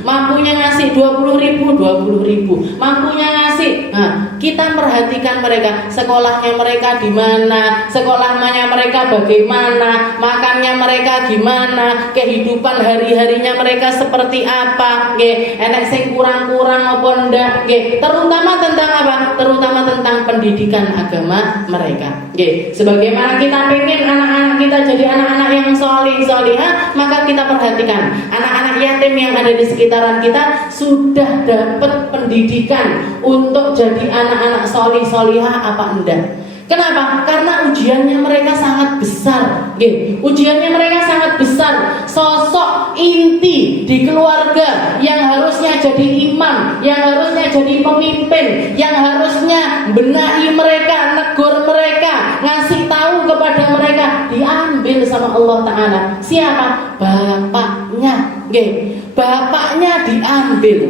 mampunya ngasih 20.000, mampunya ngasih. Kita perhatikan mereka, sekolahnya mereka di mana, sekolahnya mereka bagaimana, makannya mereka gimana, kehidupan hari-harinya mereka seperti apa, enek sing kurang-kurang apa ndak, terutama tentang apa? Terutama tentang pendidikan agama mereka. Sebagaimana kita pengen anak-anak kita jadi anak-anak yang solihah, maka kita perhatikan anak-anak yatim yang ada di sekitaran kita sudah dapat pendidikan untuk jadi anak-anak solihah apa enggak. Kenapa? Karena ujiannya mereka sangat besar. Ujiannya mereka sangat besar. Sosok inti di keluarga yang harusnya jadi imam, yang harusnya jadi pemimpin, yang harusnya benahi mereka, negur mereka, sama Allah Ta'ala. Siapa? Bapaknya. Bapaknya diambil,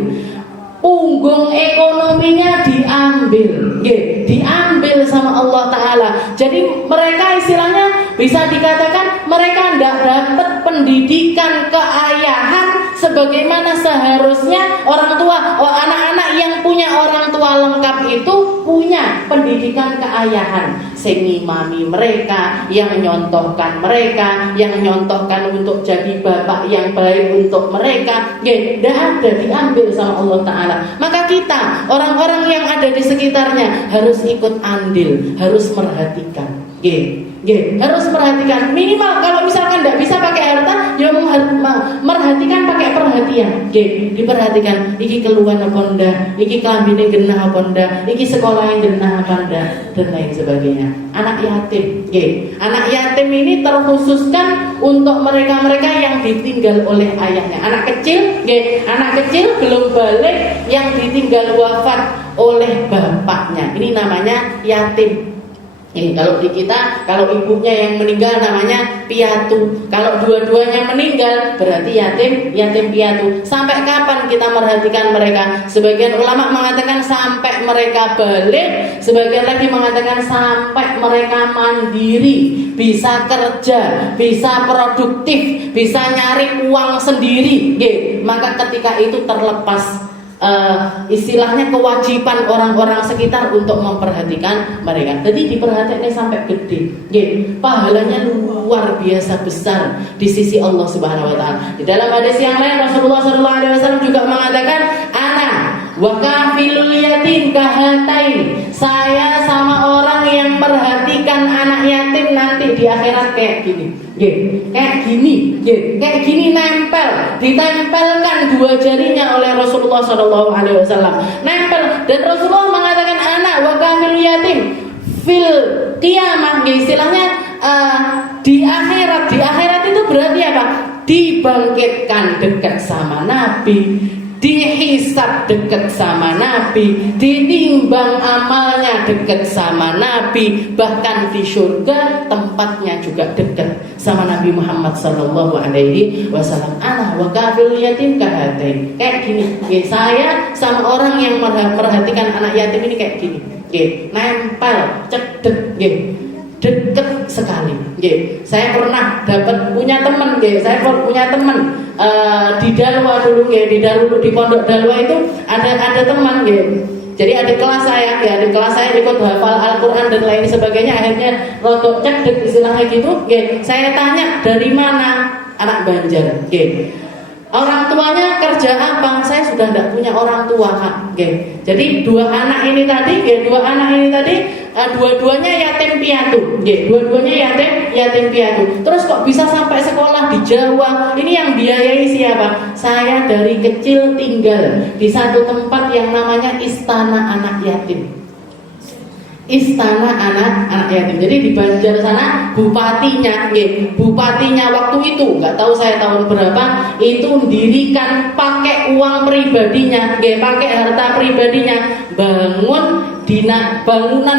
punggung ekonominya diambil, diambil sama Allah Ta'ala. Jadi mereka istilahnya bisa dikatakan mereka tidak dapat pendidikan keayahan sebagaimana seharusnya orang tua, anak-anak yang punya orang tua lengkap itu punya pendidikan keayahan. Sing ngimami mereka, yang nyontohkan mereka, yang nyontohkan untuk jadi bapak yang baik untuk mereka, tidak ada, diambil sama Allah Ta'ala. Maka kita, orang-orang yang ada di sekitarnya harus ikut andil, harus merhatikan, harus perhatikan. Minimal kalau misalkan tidak bisa pakai harta, ya merhatikan pakai perhatian. Diperhatikan, iki keluhan apa ndak, iki kelambine genah apa ndak, iki sekolah yang genah apa ndak, dan lain sebagainya. Anak yatim, anak yatim ini terkhususkan untuk mereka-mereka yang ditinggal oleh ayahnya. Anak kecil, anak kecil belum balik yang ditinggal wafat oleh bapaknya. Ini namanya yatim. Kalau di kita, kalau ibunya yang meninggal namanya piatu. Kalau dua-duanya meninggal berarti yatim piatu. Sampai kapan kita merhatikan mereka? Sebagian ulama mengatakan sampai mereka balik, sebagian lagi mengatakan sampai mereka mandiri, bisa kerja, bisa produktif, bisa nyari uang sendiri. Maka ketika itu terlepas istilahnya kewajiban orang-orang sekitar untuk memperhatikan mereka. Jadi diperhatikan sampai gede. Pahalanya luar biasa besar di sisi Allah Subhanahu wa taala. Di dalam hadis yang lain Rasulullah SAW juga mengatakan, ana wa kafilul yatim kahatain. Saya sama orang yang perhatikan anak yatim nanti di akhirat kayak gini. Kayak gini nempel, ditempelkan dua jarinya oleh Rasulullah SAW. Nempel, dan Rasulullah mengatakan anak wa kafilul yatim fil qiyamah. Istilahnya di akhirat itu berarti apa? Dibangkitkan dekat sama Nabi, dihisab dekat sama Nabi, ditimbang amalnya dekat sama Nabi, bahkan di surga tempatnya juga dekat sama Nabi Muhammad sallallahu alaihi wasallam. Ana wa kafilul yatim kahatain. Kayak gini, saya sama orang yang memperhatikan anak yatim ini kayak gini. Nempel, cedek, deket sekali. Saya pernah punya teman di Dalwa dulu, di Pondok Dalwa itu ada teman. Jadi adik kelas saya ikut hafal Al-Quran dan lain sebagainya. Akhirnya rodok cedek istilahnya gitu. Saya tanya dari mana, anak Banjar. Orang tuanya kerja apa? Saya sudah tidak punya orang tua, Kak. Jadi dua anak ini tadi, dua-duanya yatim piatu. Dua-duanya yatim piatu. Terus kok bisa sampai sekolah di Jawa? Ini yang biayai siapa? Saya dari kecil tinggal di satu tempat yang namanya Istana Anak Yatim. Istana anak yatim. Jadi di Banjar sana bupatinya waktu itu nggak tahu saya tahun berapa, itu mendirikan pakai uang pribadinya, pakai harta pribadinya, bangunan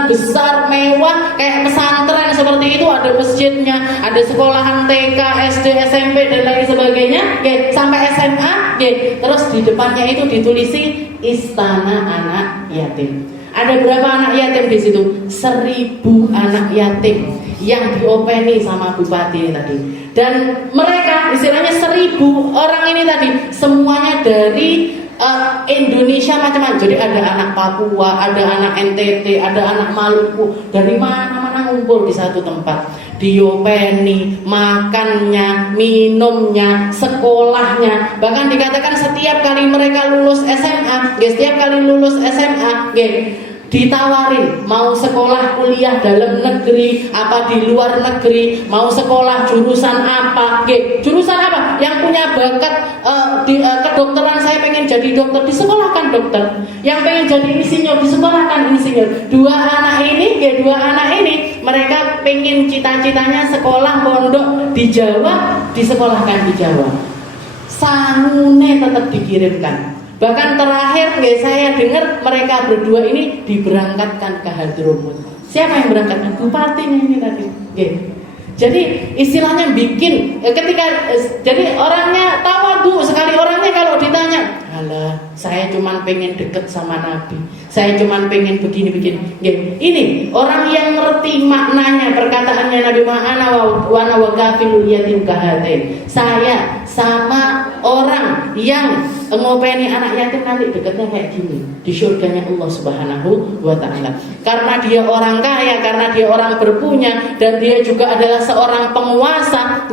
besar mewah kayak pesantren seperti itu, ada masjidnya, ada sekolahan TK, SD, SMP dan lain sebagainya, sampai SMA, terus di depannya itu ditulisi Istana Anak Yatim. Ada berapa anak yatim di situ? 1.000 anak yatim yang diopeni sama bupati ini tadi. Dan mereka istilahnya 1.000 orang ini tadi semuanya dari Indonesia macam-macam. Jadi ada anak Papua, ada anak NTT, ada anak Maluku, dari mana-mana ngumpul di satu tempat. Diopeni, makannya, minumnya, sekolahnya. Bahkan dikatakan setiap kali mereka lulus SMA, ditawarin mau sekolah kuliah dalam negeri apa di luar negeri, mau sekolah jurusan apa, jurusan apa yang punya bakat kedokteran, saya pengen jadi dokter, disekolahkan dokter. Yang pengen jadi insinyur, disekolahkan insinyur. Dua anak ini mereka pengen cita-citanya sekolah pondok di Jawa, disekolahkan di Jawa. Sangune tetap dikirimkan. Bahkan terakhir saya dengar mereka berdua ini diberangkatkan ke Hadramut. Siapa yang berangkatkan? Bupati ini tadi. Jadi istilahnya bikin jadi orangnya tawadu sekali, orangnya kalau ditanya, alah saya cuma pengen deket sama Nabi, saya cuma pengen begini-begini. Ini orang yang ngerti maknanya perkataannya Nabi Muhammad wa ana wa kafilul yatim kahatain. Saya sama orang yang ngopeni anak yatim nanti dekatnya kayak gini di surganya Allah Subhanahu wa taala. Karena dia orang kaya, karena dia orang berpunya, dan dia juga adalah seorang penguasa,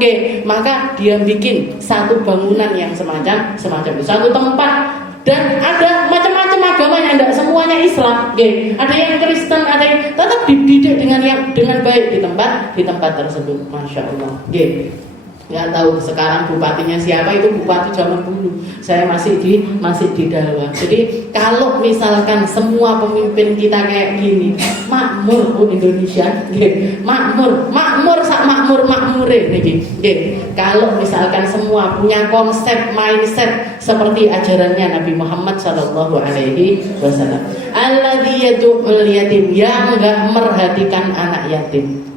maka dia bikin satu bangunan yang semacam itu, satu tempat. Dan ada macam-macam agamanya, tidak semuanya Islam, ada yang Kristen, ada yang tetap dididik dengan baik di tempat tersebut, masya Allah. Nggak tahu sekarang bupatinya siapa, itu bupati zaman dulu. Saya masih di Dalwa. Jadi kalau misalkan semua pemimpin kita kayak gini, makmur Indonesia, makmur sak makmure niki. Kalau misalkan semua punya konsep mindset seperti ajarannya Nabi Muhammad sallallahu alaihi wasallam. Alladzi yad'ul yatim, yang enggak merhatikan anak yatim.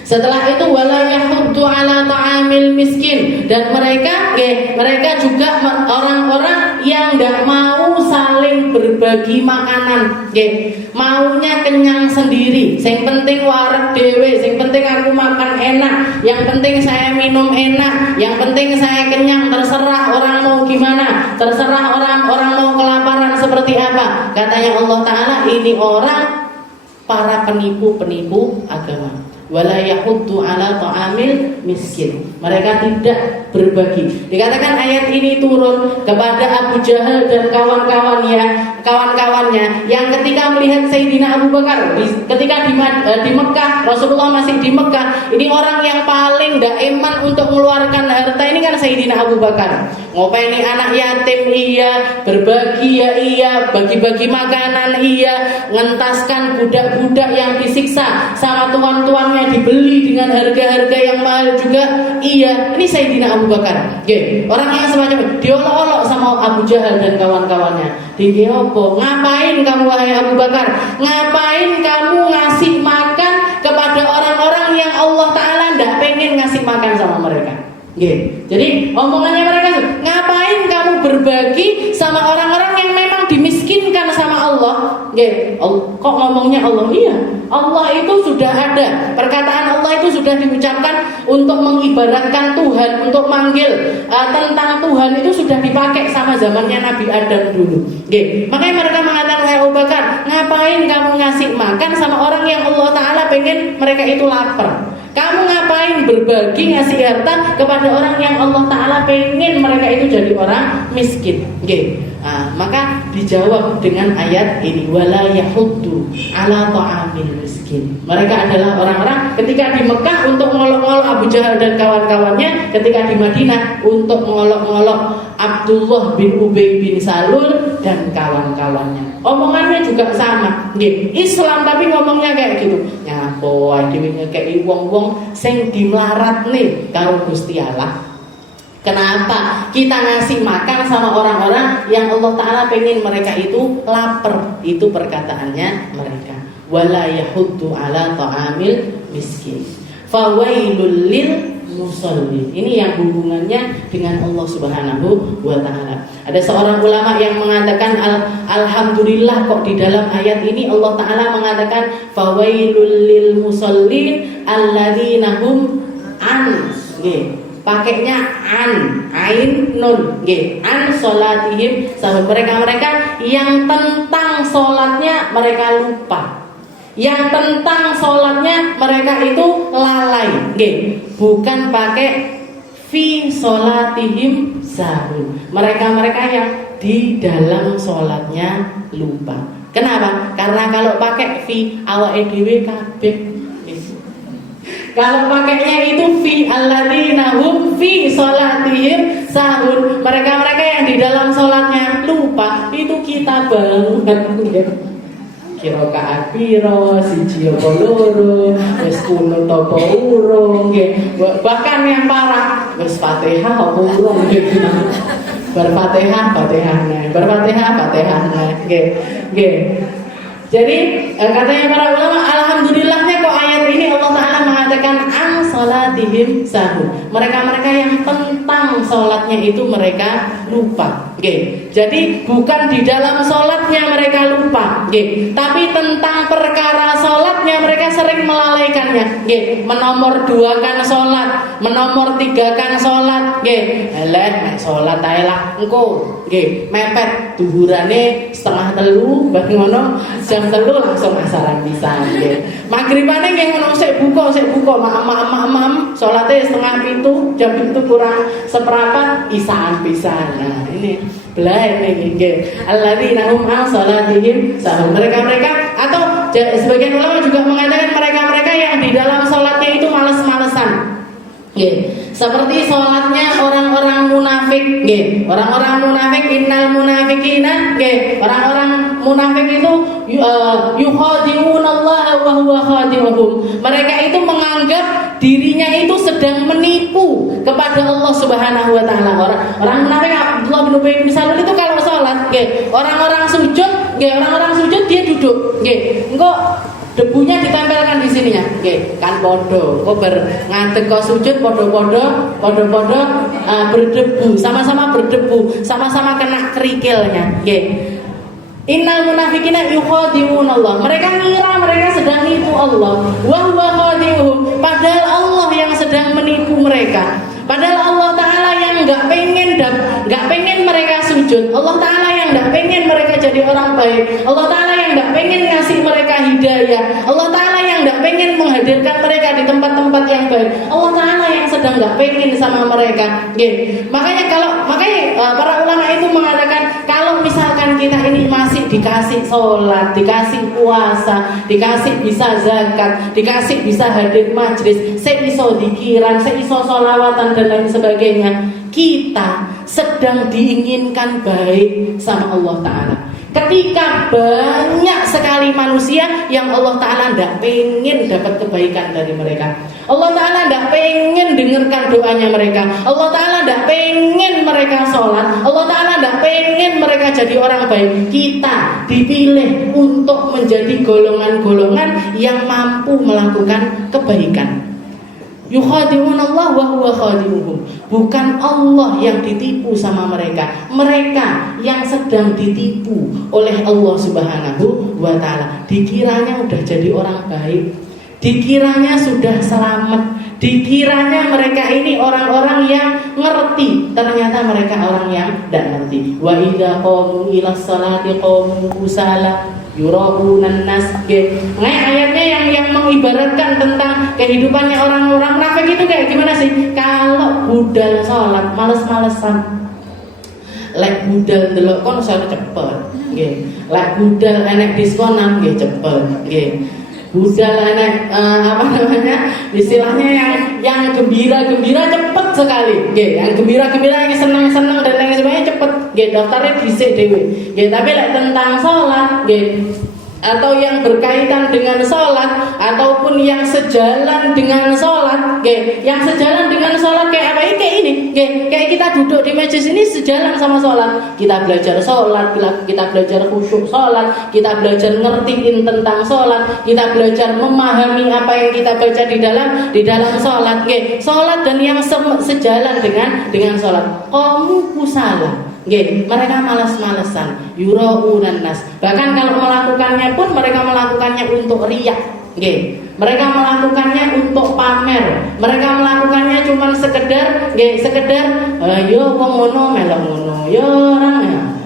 Setelah itu wala yahuddu ala ta'amil miskin, dan mereka juga orang-orang yang enggak mau saling berbagi makanan, maunya kenyang sendiri. Sing penting wareg dhewe, sing penting aku makan enak, yang penting saya minum enak, yang penting saya kenyang, terserah orang mau gimana, terserah orang mau kelaparan seperti apa. Katanya Allah Ta'ala, ini orang para penipu agama. Wala yahuddu ala ta'amil miskin, mereka tidak berbagi. Dikatakan ayat ini turun kepada Abu Jahal dan kawan-kawannya yang ketika melihat Sayyidina Abu Bakar ketika di Mekah, Rasulullah masih di Mekah, ini orang yang paling daiman untuk mengeluarkan harta ini kan Sayyidina Abu Bakar. Ngopeni anak yatim iya, berbagi ya iya, bagi-bagi makanan iya, ngentaskan budak-budak yang disiksa sama tuan-tuannya, dibeli dengan harga-harga yang mahal juga iya. Ini Sayyidina Abu Bakar. Orang yang semacam diolok-olok sama Abu Jahal dan kawan-kawannya. Tinggi opo? Ngapain kamu wahai Abu Bakar? Ngapain kamu ngasih makan kepada orang-orang yang Allah Ta'ala tidak pengen ngasih makan sama mereka? Jadi omongannya mereka, ngapain kamu berbagi sama orang-orang yang memang dimiskinkan sama Allah? Kok ngomongnya Allah? Iya, Allah itu sudah ada. Perkataan Allah itu sudah diucapkan untuk mengibaratkan Tuhan, untuk manggil tentang Tuhan itu sudah dipakai sama zamannya Nabi Adam dulu. Makanya mereka mengatakan, wahai Abu Bakar, ngapain kamu ngasih makan sama orang yang Allah Ta'ala pengen mereka itu lapar? Kamu ngapain berbagi ngasih harta kepada orang yang Allah Ta'ala pengen mereka itu jadi orang miskin? Maka dijawab dengan ayat ini, wala yahuddu ala ta'amil miskin. Mereka adalah orang-orang ketika di Mekah untuk mengolok-olok Abu Jahal dan kawan-kawannya, ketika di Madinah untuk mengolok-olok Abdullah bin Ubay bin Salul dan kawan-kawannya. Omongannya juga sama, Islam tapi ngomongnya kayak gitu. Nyapo dhewe ngekeki wong-wong sing dimlaratne karo Gusti Allah. Kenapa kita ngasih makan sama orang-orang yang Allah Ta'ala pengen mereka itu lapar? Itu perkataannya mereka. Wala yahuddu ala ta'amil miskin. Fawailul lil musallin. Ini yang hubungannya dengan Allah Subhanahu wa Ta'ala. Ada seorang ulama yang mengatakan alhamdulillah kok di dalam ayat ini Allah Ta'ala mengatakan fawailul lil musallin alladzina hum an pakainya ain nun an solatihim sahur. Mereka yang tentang solatnya mereka lupa, yang tentang solatnya mereka itu lalai. Bukan pakai fi solatihim sahur. Mereka yang di dalam solatnya lupa. Kenapa? Karena kalau pakai fi awake dhewe kabeh. Kalau pakainya itu fi alladzina hum fi salatihim sahur, mereka yang di dalam salatnya lupa, itu kita banget. Kira kaat piro, siji apa loro, wis kunut apa urung, bahkan yang parah wis Fatihah apa urung. Berfatihah Jadi katanya para ulama, alhamdulillahnya kok ayat ini Allah Ta'ala mengatakan an salatihim sahun. Mereka-mereka yang tentang salatnya itu mereka lupa. Jadi bukan di dalam salatnya mereka lupa, tapi tentang perkara salatnya mereka sering melalaikannya. Menomor duakan salat, menomor tigakan salat. Nek salat ae lah engko. Mepet duhurane setengah telu, bar ngono jam 3 langsung asaran pisan. Maghribane nggih ngono sik buka maam salate setengah 7, jam 7 kurang seperempat isaan pisan. Nah, ini belain nggih. Alladzina hum an salatihim sahun. Mereka atau sebagian ulama juga mengatakan mereka-mereka yang di dalam salatnya itu malas-malesan. Seperti sholatnya orang-orang munafik, orang-orang munafik, innal munafikina, orang-orang munafik itu yukhadi'unallaha wa huwa khadi'uhum. Mereka itu menganggap dirinya itu sedang menipu kepada Allah Subhanahu wa taala. Orang munafik Abdullah bin Ubay bin Salul itu kalau sholat, orang-orang sujud dia duduk, engko debunya ditempelkan di sininya, kan podo. Kok ngadeg kok sujud podo-podo berdebu, sama-sama berdebu, sama-sama kena kerikilnya. Innal munafikina yukhadi'unallah. Mereka ngira mereka sedang nipu Allah. Wa huwa khadi'uhum. Padahal Allah yang sedang menipu mereka. Padahal Allah Ta'ala yang nggak pengen mereka sujud. Allah Ta'ala yang nggak pengen mereka jadi orang baik. Allah Ta'ala yang nggak pengen ngasih mereka hidayah. Allah Ta'ala yang nggak pengen menghadirkan mereka di tempat-tempat yang baik. Allah Ta'ala yang sedang nggak pengen sama mereka. Makanya para ulama itu mengatakan kalau misalkan kita ini masih dikasih sholat, dikasih puasa, dikasih bisa zakat, dikasih bisa hadir majlis, seiso dikiran, seiso sholawatan dan lain sebagainya, kita sedang diinginkan baik sama Allah Ta'ala. Ketika banyak sekali manusia yang Allah Ta'ala tidak pengen dapat kebaikan dari mereka, Allah Ta'ala tidak pengen dengarkan doanya mereka, Allah Ta'ala tidak pengen mereka sholat, Allah Ta'ala tidak pengen mereka jadi orang baik, kita dipilih untuk menjadi golongan-golongan yang mampu melakukan kebaikan. Yukhadi'unallah wa huwa khadi'uhum. Bukan Allah yang ditipu sama mereka, mereka yang sedang ditipu oleh Allah Subhanahu wa ta'ala. Dikiranya udah jadi orang baik, dikiranya sudah selamat, dikiranya mereka ini orang-orang yang ngerti, ternyata mereka orang yang tidak ngerti. Wa idza qamu ila sholati qamu kusala yuraunan nas. Ayatnya yang mengibaratkan tentang kehidupannya orang-orang munafik itu kayak gimana sih? Kalau budal sholat males-malesan, lek budal delok kon sholat cepet, lek budal enek diskonan cepet, budal enek istilahnya yang gembira cepet sekali, yang gembira yang senang dan lain sebagainya cepet, daftarnya dhisik dhewe. Tapi lek tentang sholat, atau yang berkaitan dengan sholat ataupun yang sejalan dengan sholat, yang sejalan dengan sholat kayak apa? Kayak ini, kayak kita duduk di majelis ini sejalan sama sholat. Kita belajar sholat, kita belajar khusyuk sholat, kita belajar ngertiin tentang sholat, kita belajar memahami apa yang kita baca di dalam sholat. Sholat dan yang sejalan dengan sholat. Qamu kusala. Mereka malas-malesan, yuraunan nas. Bahkan kalau melakukannya pun mereka melakukannya untuk riya. Mereka melakukannya untuk pamer. Mereka melakukannya cuma sekedar yo wong ngono melok ngono, yo orang.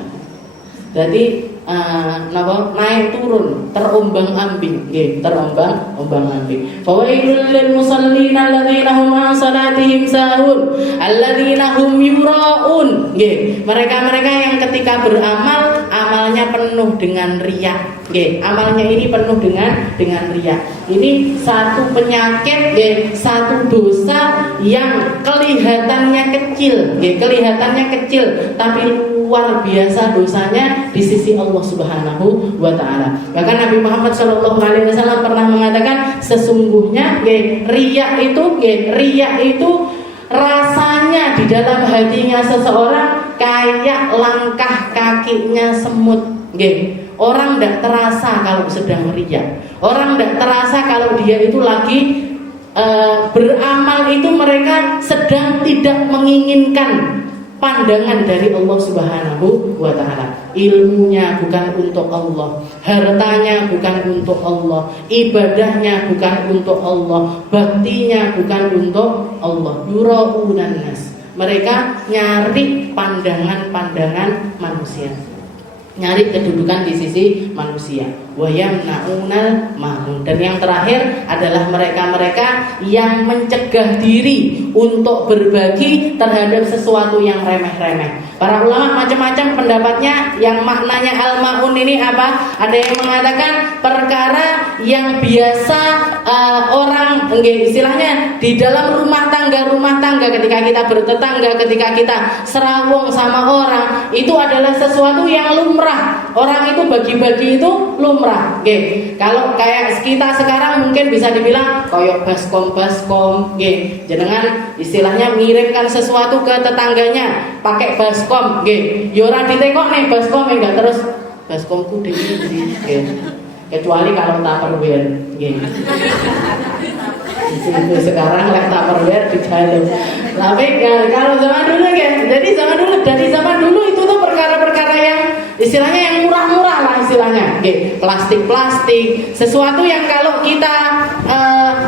Jadi naik turun, terombang-ambing, terombang-ambing. Fawailul lil musallin alladzina hum an salatihim sahun alladzina hum yuraun. Mereka-mereka yang ketika beramal, amalnya penuh dengan riya. Amalnya ini penuh dengan riya. Ini satu penyakit, satu dosa yang kelihatannya kecil, tapi luar biasa dosanya di sisi Allah Subhanahu wa ta'ala. Bahkan Nabi Muhammad SAW pernah mengatakan sesungguhnya riya itu rasanya di dalam hatinya seseorang kayak langkah kakinya semut. Orang tidak terasa kalau sedang riya. Orang tidak terasa kalau dia itu lagi beramal itu mereka sedang tidak menginginkan pandangan dari Allah Subhanahu wa Ta'ala. Ilmunya bukan untuk Allah, hartanya bukan untuk Allah, ibadahnya bukan untuk Allah, baktinya bukan untuk Allah. Yuraunan nas. Mereka nyari pandangan-pandangan manusia, nyari kedudukan di sisi manusia. Wayamnaunal ma'un. Dan yang terakhir adalah mereka-mereka yang mencegah diri untuk berbagi terhadap sesuatu yang remeh-remeh. Para ulama macam-macam pendapatnya. Yang maknanya al-ma'un ini apa? Ada yang mengatakan perkara yang biasa orang, istilahnya di dalam rumah tangga ketika kita bertetangga, ketika kita serawung sama orang, itu adalah sesuatu yang lumrah. Orang itu bagi-bagi itu lumrah. Kalau kayak kita sekarang mungkin bisa dibilang koyok baskom, jenengan istilahnya mengirimkan sesuatu ke tetangganya pakai baskom, yo ora ditekok nih baskom enggak, terus baskomku dhewe, kecuali kalau Tupperware, itu sekarang lek Tupperware dijaluk. Tapi kalau zaman dulu dari zaman dulu itu tuh perkara-perkara yang istilahnya yang murah-murah lah istilahnya, plastik-plastik, sesuatu yang kalau kita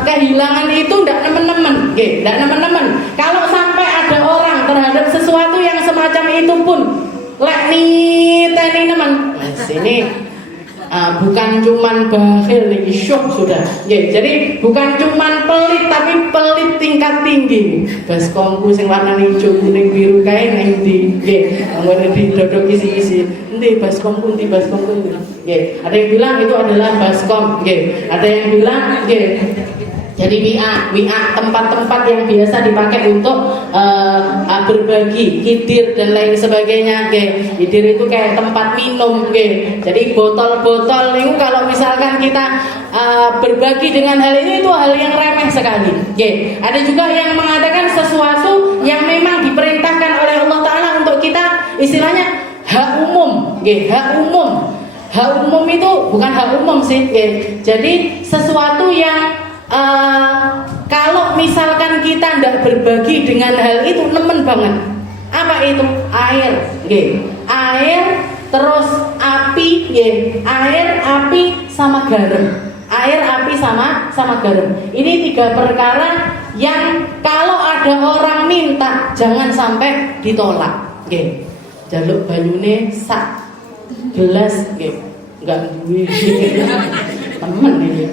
kehilangan itu ndak nemen-nemen. Kalau sampai ada orang terhadap sesuatu yang semacam itu pun lek niteni nemen, sini bukan cuman bakhil nih, syok sudah. Jadi bukan cuman pelit, tapi pelit tingkat tinggi. Baskomku sing warna hijau, kuning, biru kae nang ndi? Nggih, didodok isi-isi. Endi baskomku, endi baskomku? Ada yang bilang itu adalah baskom, ada yang bilang jadi WA tempat-tempat yang biasa dipakai untuk berbagi, kidir dan lain sebagainya. Kidir itu kayak tempat minum. Jadi botol-botol itu kalau misalkan kita berbagi dengan hal ini, itu hal yang remeh sekali. Ada juga yang mengatakan sesuatu yang memang diperintahkan oleh Allah Ta'ala untuk kita, istilahnya hak umum. Hak umum itu bukan hak umum sih. Jadi sesuatu yang kalau misalkan kita tidak berbagi dengan hal itu, nemen banget. Apa itu? Air, air, terus api, air, api sama garam. Air, api sama garam. Ini 3 perkara yang kalau ada orang minta jangan sampai ditolak. Jaluk banyune sak gelas, enggak duwe. Temen ini,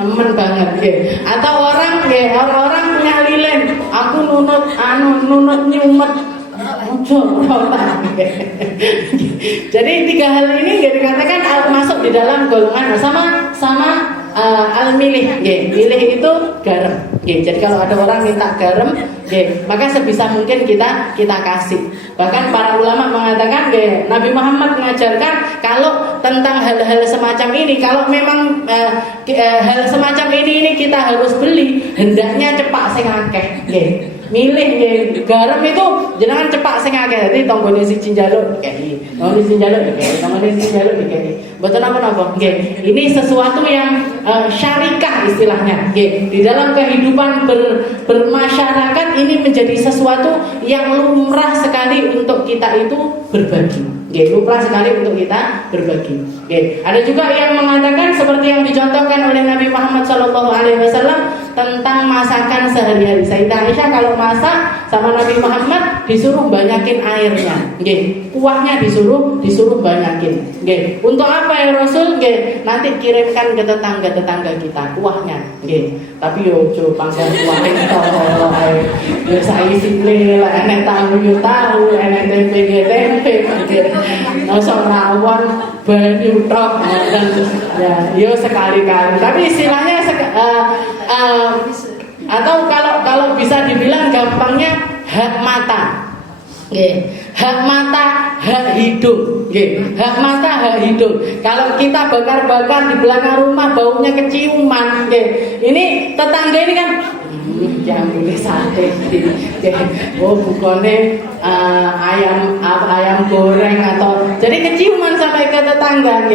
temen banget, atau orang punya lilin, aku nunut nyumet, jadi 3 hal ini dikatakan masuk di dalam golongan sama al-milih. Milih itu garam. Jadi kalau ada orang minta garam, maka sebisa mungkin kita kasih. Bahkan para ulama mengatakan, Nabi Muhammad mengajarkan kalau tentang hal-hal semacam ini, kalau memang hal semacam ini kita harus beli, hendaknya cepak sing akeh. Milih garam itu jenengan cepak sing akeh. Dadi tanggane siji njaluk dikeki. Tanggane siji njaluk dikeki. Mboten napa-napa. Ini sesuatu yang syarikah istilahnya. Di dalam kehidupan bermasyarakat ini menjadi sesuatu yang lumrah sekali untuk kita itu berbagi. Lumrah sekali untuk kita berbagi. Ada juga yang mengatakan seperti yang dicontohkan oleh Nabi Muhammad SAW tentang masakan sehari-hari. Sayyidah Aisyah kalau masak sama Nabi Muhammad disuruh banyakin airnya, kuahnya disuruh banyakin. Untuk apa ya Rasul? Nanti kirimkan ke tetangga kita kuahnya. Tapi yo pangkat kuahnya tolong ae. Yo saisi lah, enek tahu yo tahu, enek tempe. Nosok rawon banyu tok ya, yo sekali-kali. Tapi istilahnya atau kalau bisa dibilang gampangnya hak mata. Hak mata, hak hidup. Hak mata, hak hidup. Kalau kita bakar-bakar di belakang rumah baunya keciuman, ini tetangga ini kan yang boleh sate. Oh bukannya ayam goreng atau jadi keciuman sampai ke tetangga.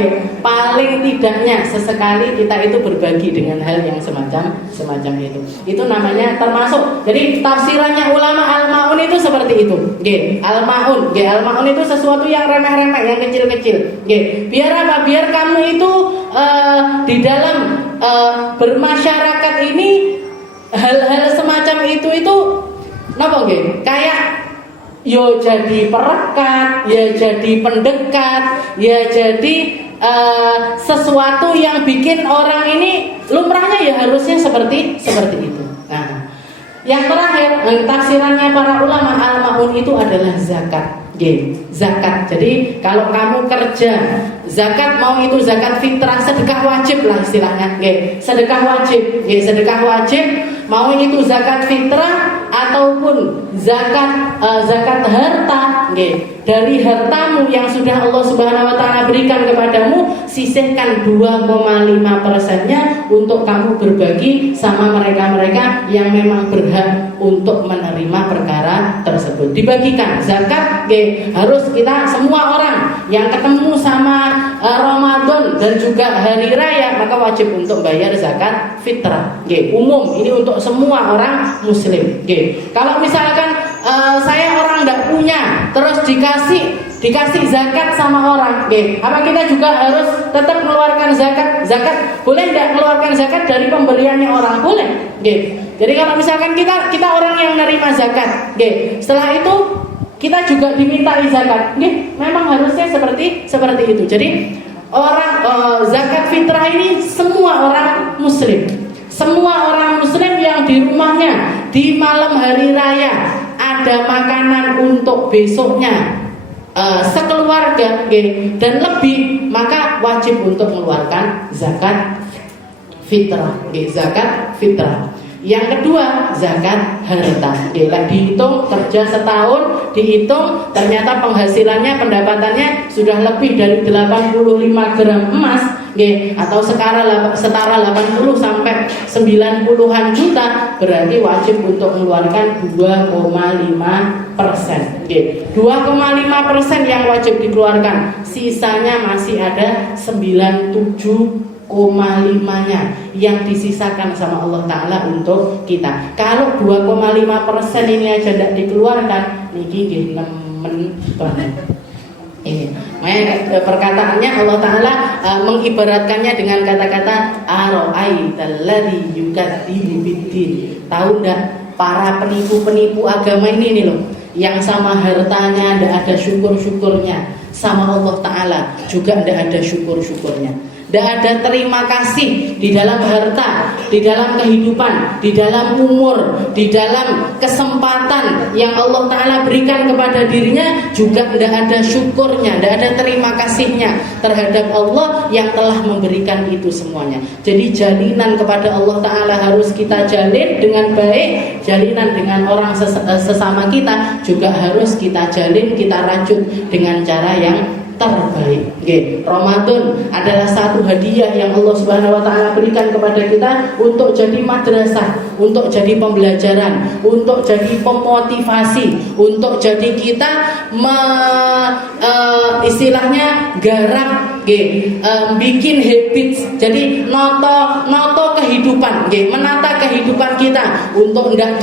Paling tidaknya sesekali kita itu berbagi dengan hal yang semacam itu. Itu namanya termasuk. Jadi tafsirannya ulama al-maun itu seperti itu. Al-maun itu sesuatu yang remeh-remeh, yang kecil-kecil. Biar apa? Biar kamu itu di dalam bermasyarakat ini hal-hal semacam itu napa nggih? Kayak yo jadi perekat, ya jadi pendekat, ya jadi sesuatu yang bikin orang ini lumrahnya ya harusnya seperti itu. Nah, yang terakhir tafsirannya para ulama al-maun itu adalah zakat. Zakat. Jadi kalau kamu kerja, zakat mau itu zakat fitrah, sedekah wajib lah istilahnya. Sedekah wajib. Mau itu zakat fitrah ataupun zakat harta, dari hartamu yang sudah Allah Subhanahu wa taala berikan kepadamu, sisihkan 2,5%-nya untuk kamu berbagi sama mereka-mereka yang memang berhak untuk menerima perkara tersebut. Dibagikan zakat, harus kita semua orang yang ketemu sama Ramadan dan juga hari raya maka wajib untuk bayar zakat fitrah. Umum, ini untuk semua orang muslim. Kalau misalkan saya orang tidak punya, terus dikasih zakat sama orang, apa kita juga harus tetap mengeluarkan zakat? Boleh tidak mengeluarkan zakat dari pemberiannya orang? Boleh. Jadi kalau misalkan kita orang yang menerima zakat, setelah itu kita juga dimintai zakat, memang harusnya seperti itu. Jadi orang zakat fitrah ini semua orang muslim yang di rumahnya di malam hari raya ada makanan untuk besoknya sekeluarga dan lebih, maka wajib untuk mengeluarkan zakat fitrah. Yang kedua, zakat harta. Dihitung kerja setahun, dihitung ternyata penghasilannya, pendapatannya sudah lebih dari 85 gram emas, atau setara 80 sampai 90-an juta, berarti wajib untuk mengeluarkan 2,5%. 2,5% yang wajib dikeluarkan, sisanya masih ada 97,5-nya yang disisakan sama Allah Ta'ala untuk kita. Kalau 2,5% ini aja tidak dikeluarkan, niki nemen banget. Perkataannya Allah Ta'ala mengibaratkannya dengan kata-kata ara'aital ladzi yukadzibu biddin. Tahu enggak para penipu-penipu agama ini nih loh, yang sama hartanya tidak ada syukur-syukurnya, sama Allah Ta'ala juga tidak ada syukur-syukurnya. Tidak ada terima kasih di dalam harta, di dalam kehidupan, di dalam umur, di dalam kesempatan yang Allah Ta'ala berikan kepada dirinya, juga tidak ada syukurnya, tidak ada terima kasihnya terhadap Allah yang telah memberikan itu semuanya. Jadi jalinan kepada Allah Ta'ala harus kita jalin dengan baik, jalinan dengan orang sesama kita juga harus kita jalin, kita rajut dengan cara yang terbaik. Ramadan adalah satu hadiah yang Allah Subhanahu wa taala berikan kepada kita untuk jadi madrasah, untuk jadi pembelajaran, untuk jadi pemotivasi, untuk jadi kita istilahnya garap, bikin habits. Jadi noto kehidupan, menata kehidupan kita untuk tidak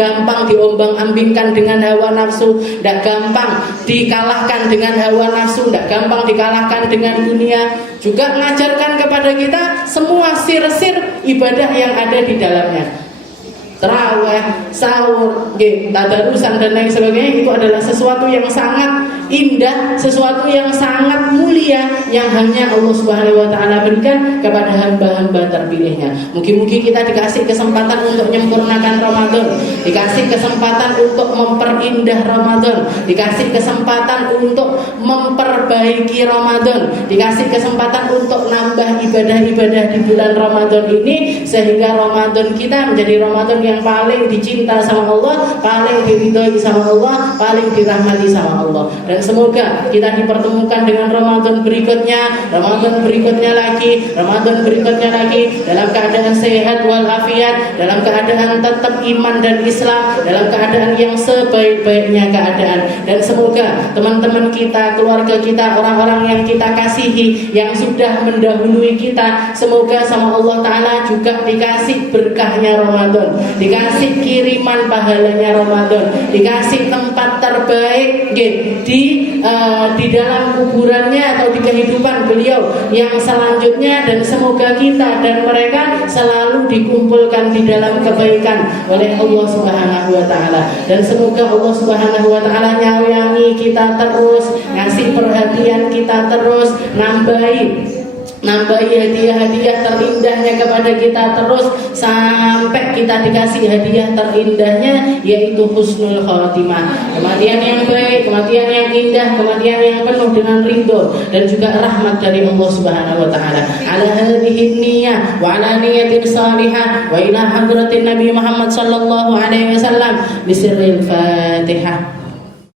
gampang diombang-ambingkan dengan hawa nafsu, tidak gampang dikalahkan dengan hawa nafsu, tidak gampang dikalahkan dengan dunia. Juga mengajarkan kepada kita semua sir-sir ibadah yang ada di dalamnya. Tarawih, sahur, tadarusan dan lain sebagainya, itu adalah sesuatu yang sangat indah, sesuatu yang sangat mulia yang hanya Allah Subhanahu wa taala berikan kepada hamba-hamba terpilihnya. Mungkin-mungkin kita dikasih kesempatan untuk menyempurnakan Ramadan, dikasih kesempatan untuk memperindah Ramadan, dikasih kesempatan untuk memperbaiki Ramadan, dikasih kesempatan untuk nambah ibadah-ibadah di bulan Ramadan ini, sehingga Ramadan kita menjadi Ramadan yang paling dicinta sama Allah, paling diridhoi sama Allah, paling dirahmati sama Allah. Dan dan semoga kita dipertemukan dengan Ramadan berikutnya lagi, Ramadan berikutnya lagi dalam keadaan sehat walafiat, dalam keadaan tetap iman dan Islam, dalam keadaan yang sebaik-baiknya keadaan. Dan semoga teman-teman kita, keluarga kita, orang-orang yang kita kasihi, yang sudah mendahului kita, semoga sama Allah Ta'ala juga dikasih berkahnya Ramadan, dikasih kiriman pahalanya Ramadan, dikasih tempat terbaik di dalam kuburannya atau di kehidupan beliau yang selanjutnya. Dan semoga kita dan mereka selalu dikumpulkan di dalam kebaikan oleh Allah Subhanahu wa Ta'ala. Dan semoga Allah Subhanahu wa Ta'ala nyayangi kita terus, ngasih perhatian kita terus, nambahi hadiah-hadiah terindahnya kepada kita terus, sampai kita dikasih hadiah terindahnya, yaitu husnul khatimah, kematian yang baik, kematian yang indah, kematian yang penuh dengan ridho dan juga rahmat dari Allah Subhanahu wa Ta'ala. Ala hadhihi niyyah wa ala niyatin salihah wa ila hadratin Nabi Muhammad sallallahu alaihi wasallam bisirril Fatihah.